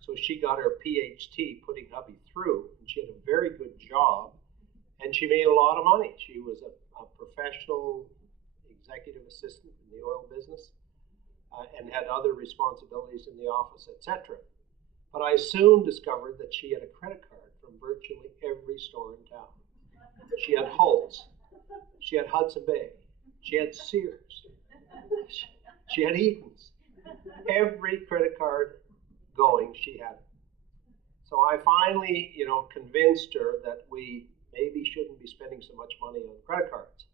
So she got her PhD putting hubby through, and she had a very good job, and she made a lot of money. She was a professional executive assistant in the oil business, and had other responsibilities in the office, etc. But I soon discovered that she had a credit card from virtually every store in town. She had Holtz, she had Hudson Bay, she had Sears, she had Eaton's. Every credit card going, she had it. So I finally, convinced her that we maybe shouldn't be spending so much money on credit cards.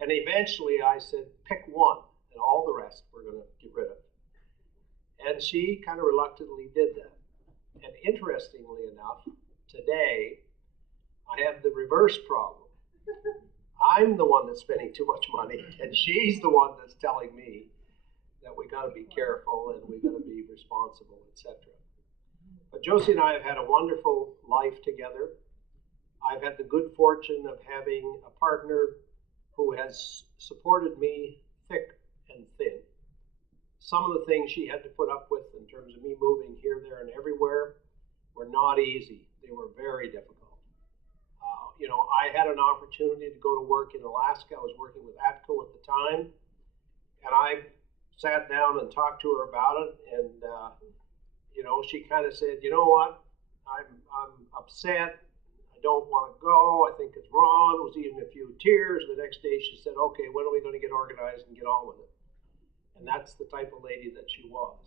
And eventually I said, pick one, and all the rest we're going to get rid of. And she kind of reluctantly did that. And interestingly enough, today I have the reverse problem. I'm the one that's spending too much money, and she's the one that's telling me that we got to be careful and we got to be responsible, etc. But Josie and I have had a wonderful life together. I've had the good fortune of having a partner who has supported me thick and thin. Some of the things she had to put up with in terms of me moving here, there, and everywhere were not easy. They were very difficult. I had an opportunity to go to work in Alaska. I was working with ATCO at the time, and I sat down and talked to her about it, and she kind of said, you know what, I'm upset. I don't want to go. I think it's wrong. It was even a few tears. The next day she said, okay, when are we going to get organized and get on with it? And that's the type of lady that she was.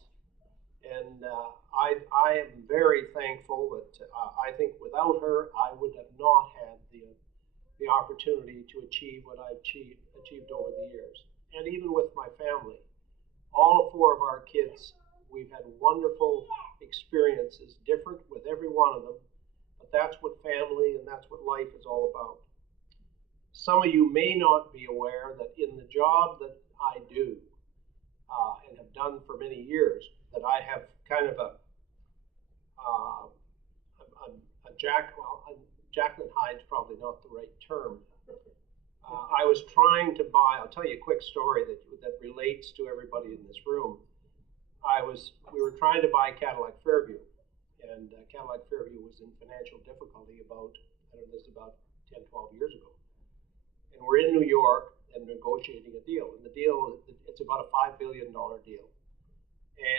And I am very thankful that I think without her, I would have not had the opportunity to achieve what I've achieved over the years. And even with my family, all 4 of our kids, we've had wonderful experiences, different with every one of them. But that's what family and that's what life is all about. Some of you may not be aware that in the job that I do and have done for many years, that I have kind of a Jacqueline Hyde's probably not the right term. I was trying to buy, I'll tell you a quick story that relates to everybody in this room. We were trying to buy Cadillac Fairview, and Cadillac Fairview was in financial difficulty about 10, 12 years ago. And we're in New York and negotiating a deal. And the deal, it's about a $5 billion deal.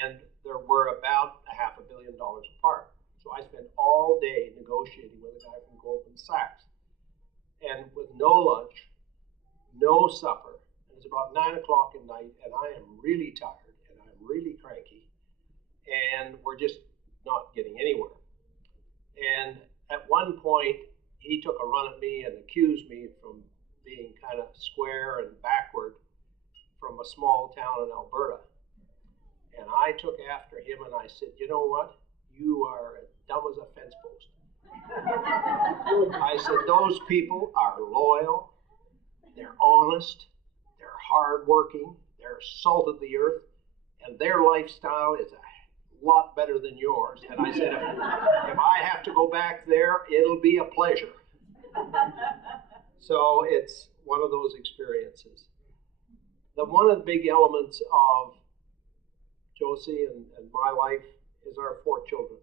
And there were about $500 million apart. So I spent all day negotiating with a guy from Goldman Sachs. And with no lunch, no supper, and it's about 9 o'clock at night, and I am really tired, and I'm really cranky, and we're just not getting anywhere. And at one point, he took a run at me and accused me from being kind of square and backward from a small town in Alberta. And I took after him and I said, you know what? You are as dumb as a fence post. I said, those people are loyal, they're honest, they're hardworking, they're salt of the earth, and their lifestyle is a lot better than yours. And I said, if I have to go back there, it'll be a pleasure. So it's one of those experiences. One of the big elements of Josie and my life is our 4 children.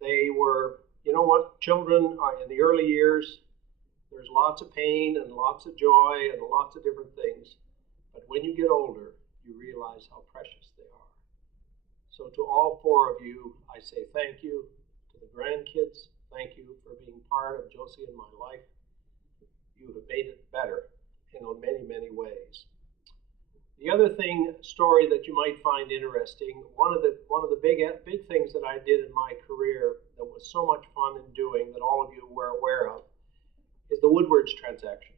They were, you know what, children are in the early years, there's lots of pain and lots of joy and lots of different things. But when you get older, you realize how precious they are. So to all 4 of you, I say thank you. To the grandkids, thank you for being part of Josie and my life. You have made it better in many, many ways. The other story that you might find interesting, one of the big things that I did in my career that was so much fun in doing that all of you were aware of is the Woodwards transaction.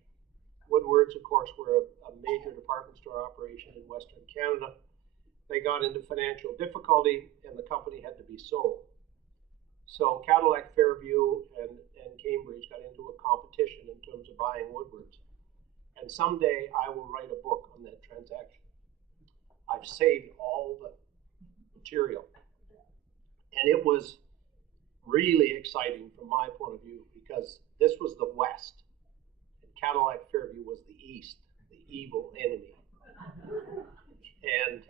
Woodwards, of course, were a major department store operation in Western Canada. They got into financial difficulty and the company had to be sold. So Cadillac Fairview and Cambridge got into a competition in terms of buying Woodwards. And someday I will write a book on that transaction. I've saved all the material. And it was really exciting from my point of view because this was the West. And Cadillac Fairview was the East, the evil enemy. And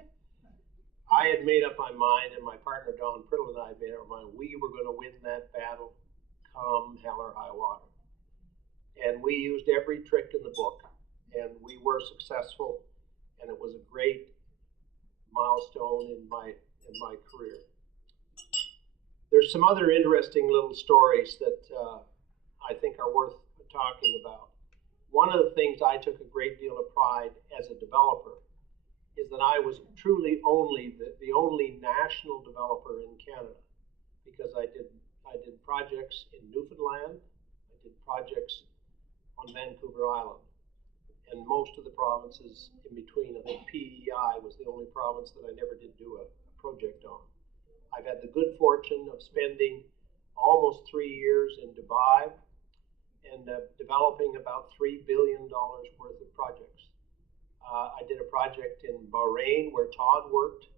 I had made up my mind, and my partner Don Priddle and I had made up our mind, we were going to win that battle come hell or high water. And we used every trick in the book. And we were successful, and it was a great milestone in my career. There's some other interesting little stories that I think are worth talking about. One of the things I took a great deal of pride as a developer is that I was truly the only national developer in Canada, because I did projects in Newfoundland, I did projects on Vancouver Island, and most of the provinces in between. I think PEI was the only province that I never did do a project on. I've had the good fortune of spending almost 3 years in Dubai and developing about $3 billion worth of projects. I did a project in Bahrain where Todd worked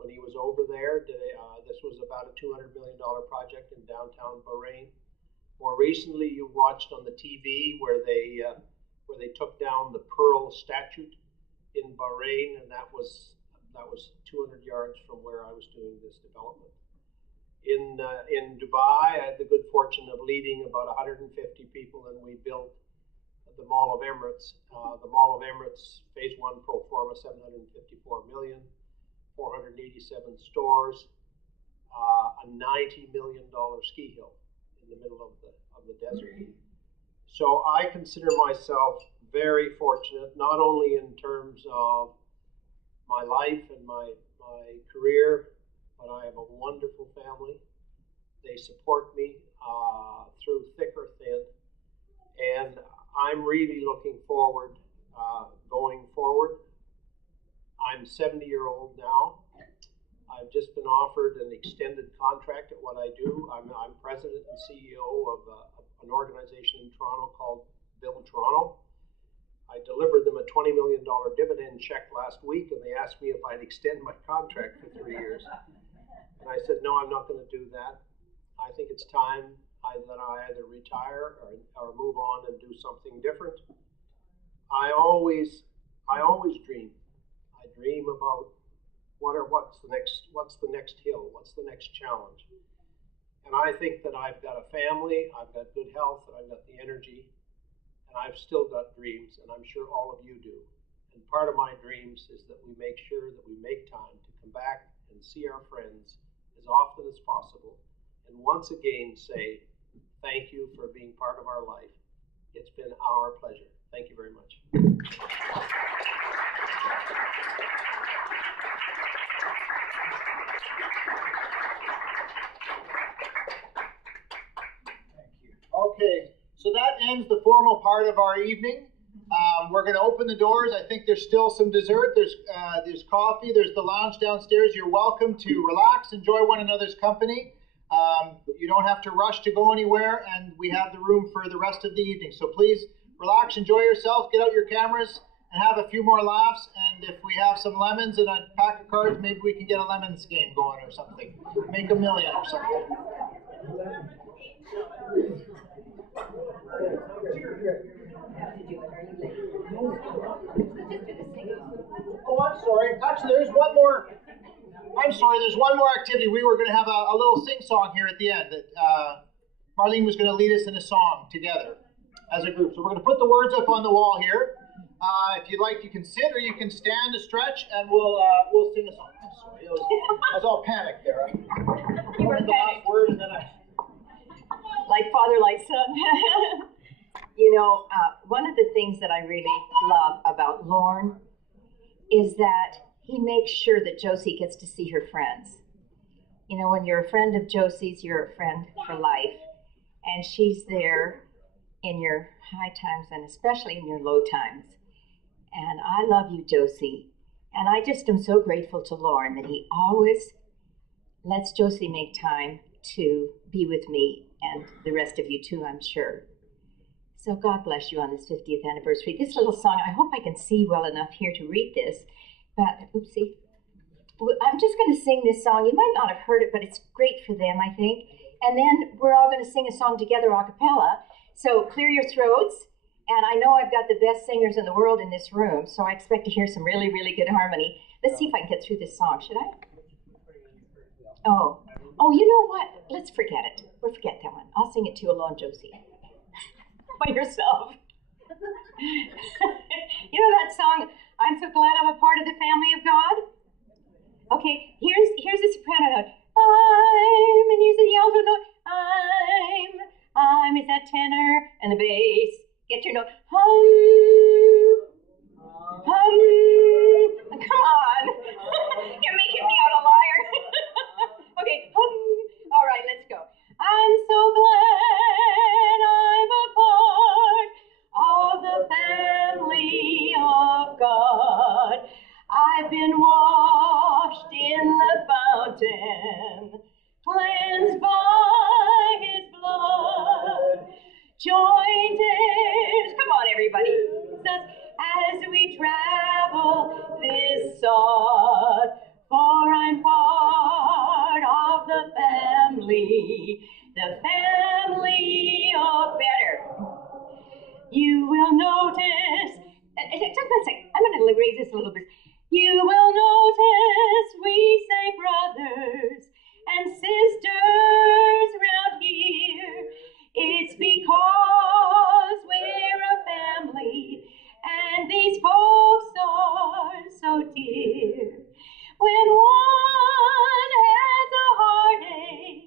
when he was over there. This was about a $200 million project in downtown Bahrain. More recently, you watched on the TV where they took down the Pearl statue in Bahrain, and that was 200 yards from where I was doing this development. In Dubai, I had the good fortune of leading about 150 people, and we built the Mall of Emirates. The Mall of Emirates, phase 1 pro forma, $754 million, 487 stores, a $90 million ski hill in the middle of the desert. So I consider myself very fortunate, not only in terms of my life and my career, but I have a wonderful family. They support me through thick or thin, and I'm really looking forward, going forward. I'm 70-year-old now. I've just been offered an extended contract at what I do. I'm president and CEO of an organization in Toronto called Build Toronto. I delivered them a $20 million dividend check last week, and they asked me if I'd extend my contract for 3 years. And I said, no, I'm not going to do that. I think it's time that I either retire or move on and do something different. I always dream. I dream about what's the next hill, what's the next challenge. And I think that I've got a family, I've got good health, and I've got the energy, and I've still got dreams, and I'm sure all of you do. And part of my dreams is that we make sure that we make time to come back and see our friends as often as possible, and once again say thank you for being part of our life. It's been our pleasure. Thank you very much. Okay, so that ends the formal part of our evening. We're going to open the doors. I think there's still some dessert. There's coffee. There's the lounge downstairs. You're welcome to relax, enjoy one another's company. You don't have to rush to go anywhere, and we have the room for the rest of the evening. So please relax, enjoy yourself, get out your cameras, and have a few more laughs. And if we have some lemons and a pack of cards, maybe we can get a lemons game going or something. Make a million or something. Oh, I'm sorry. Actually, there's one more. I'm sorry, there's one more activity. We were going to have a little sing-song here at the end. That Marlene was going to lead us in a song together as a group. So we're going to put the words up on the wall here. If you'd like, you can sit or you can stand to stretch, and we'll sing a song. I'm sorry, I was all panicked there. You were panicked. Word and then Like father, like son. You know, one of the things that I really love about Lorne is that he makes sure that Josie gets to see her friends. You know, when you're a friend of Josie's, you're a friend for life. And she's there in your high times and especially in your low times. And I love you, Josie. And I just am so grateful to Lorne that he always lets Josie make time to be with me and the rest of you too, I'm sure. So God bless you on this 50th anniversary. This little song, I hope I can see well enough here to read this, but oopsie. I'm just going to sing this song. You might not have heard it, but it's great for them, I think. And then we're all going to sing a song together a cappella. So clear your throats. And I know I've got the best singers in the world in this room, so I expect to hear some really, really good harmony. Let's see if I can get through this song, should I? Oh, you know what? Let's forget it. We'll forget that one. I'll sing it to you alone, Josie. By yourself. You know that song, I'm so glad I'm a part of the family of God? Okay, here's the soprano note. And here's the alto note. I'm is that tenor, and the bass. Get your note. Hum. Come on. You're making me out a liar. Okay, hum. All right, let's go. I'm so glad I'm a part of the family of God. I've been washed in the fountain, cleansed by his blood, joined heirs. Come on, everybody. As we travel this sod, for I'm part of the family of better. You will notice, I'm going to raise this a little bit. You will notice we say brothers and sisters round here. It's because we're a family and these folks are so dear. When one has a heartache,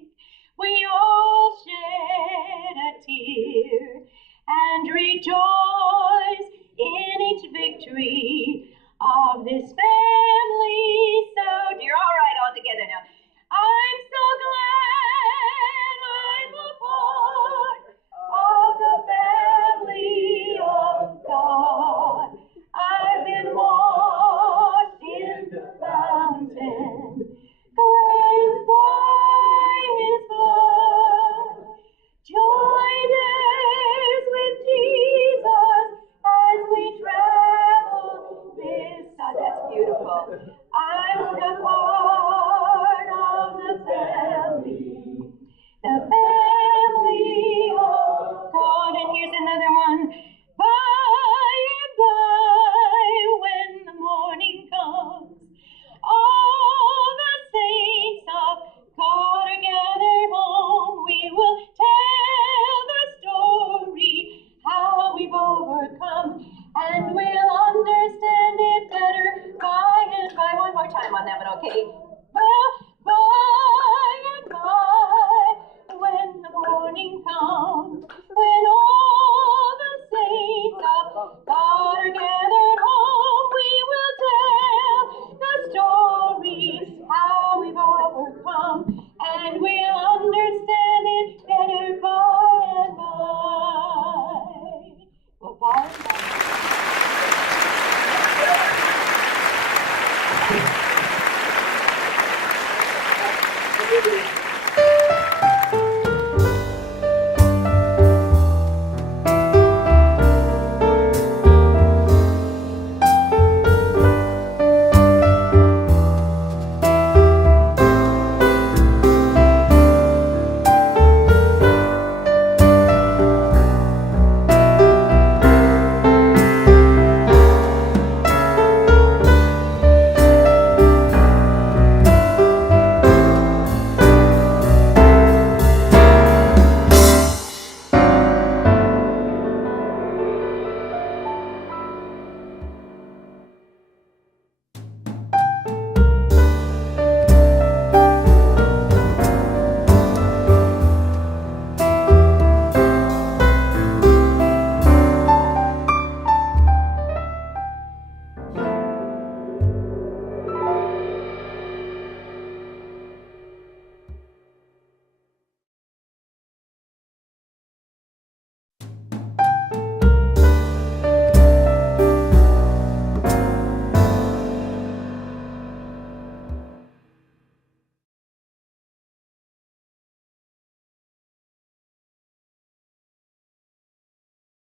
we all shed a tear and rejoice in each victory of this family so dear. All right, all together now. I'm so glad I'm a part of the family of God. I've been washed in the fountain, cleansed by his blood, joined heirs with Jesus as we travel this side. That's beautiful. I'm a part of the family of God. And here's another one. By and by, when the morning comes, all the saints of God are gathered home. We will tell the story, how we've overcome.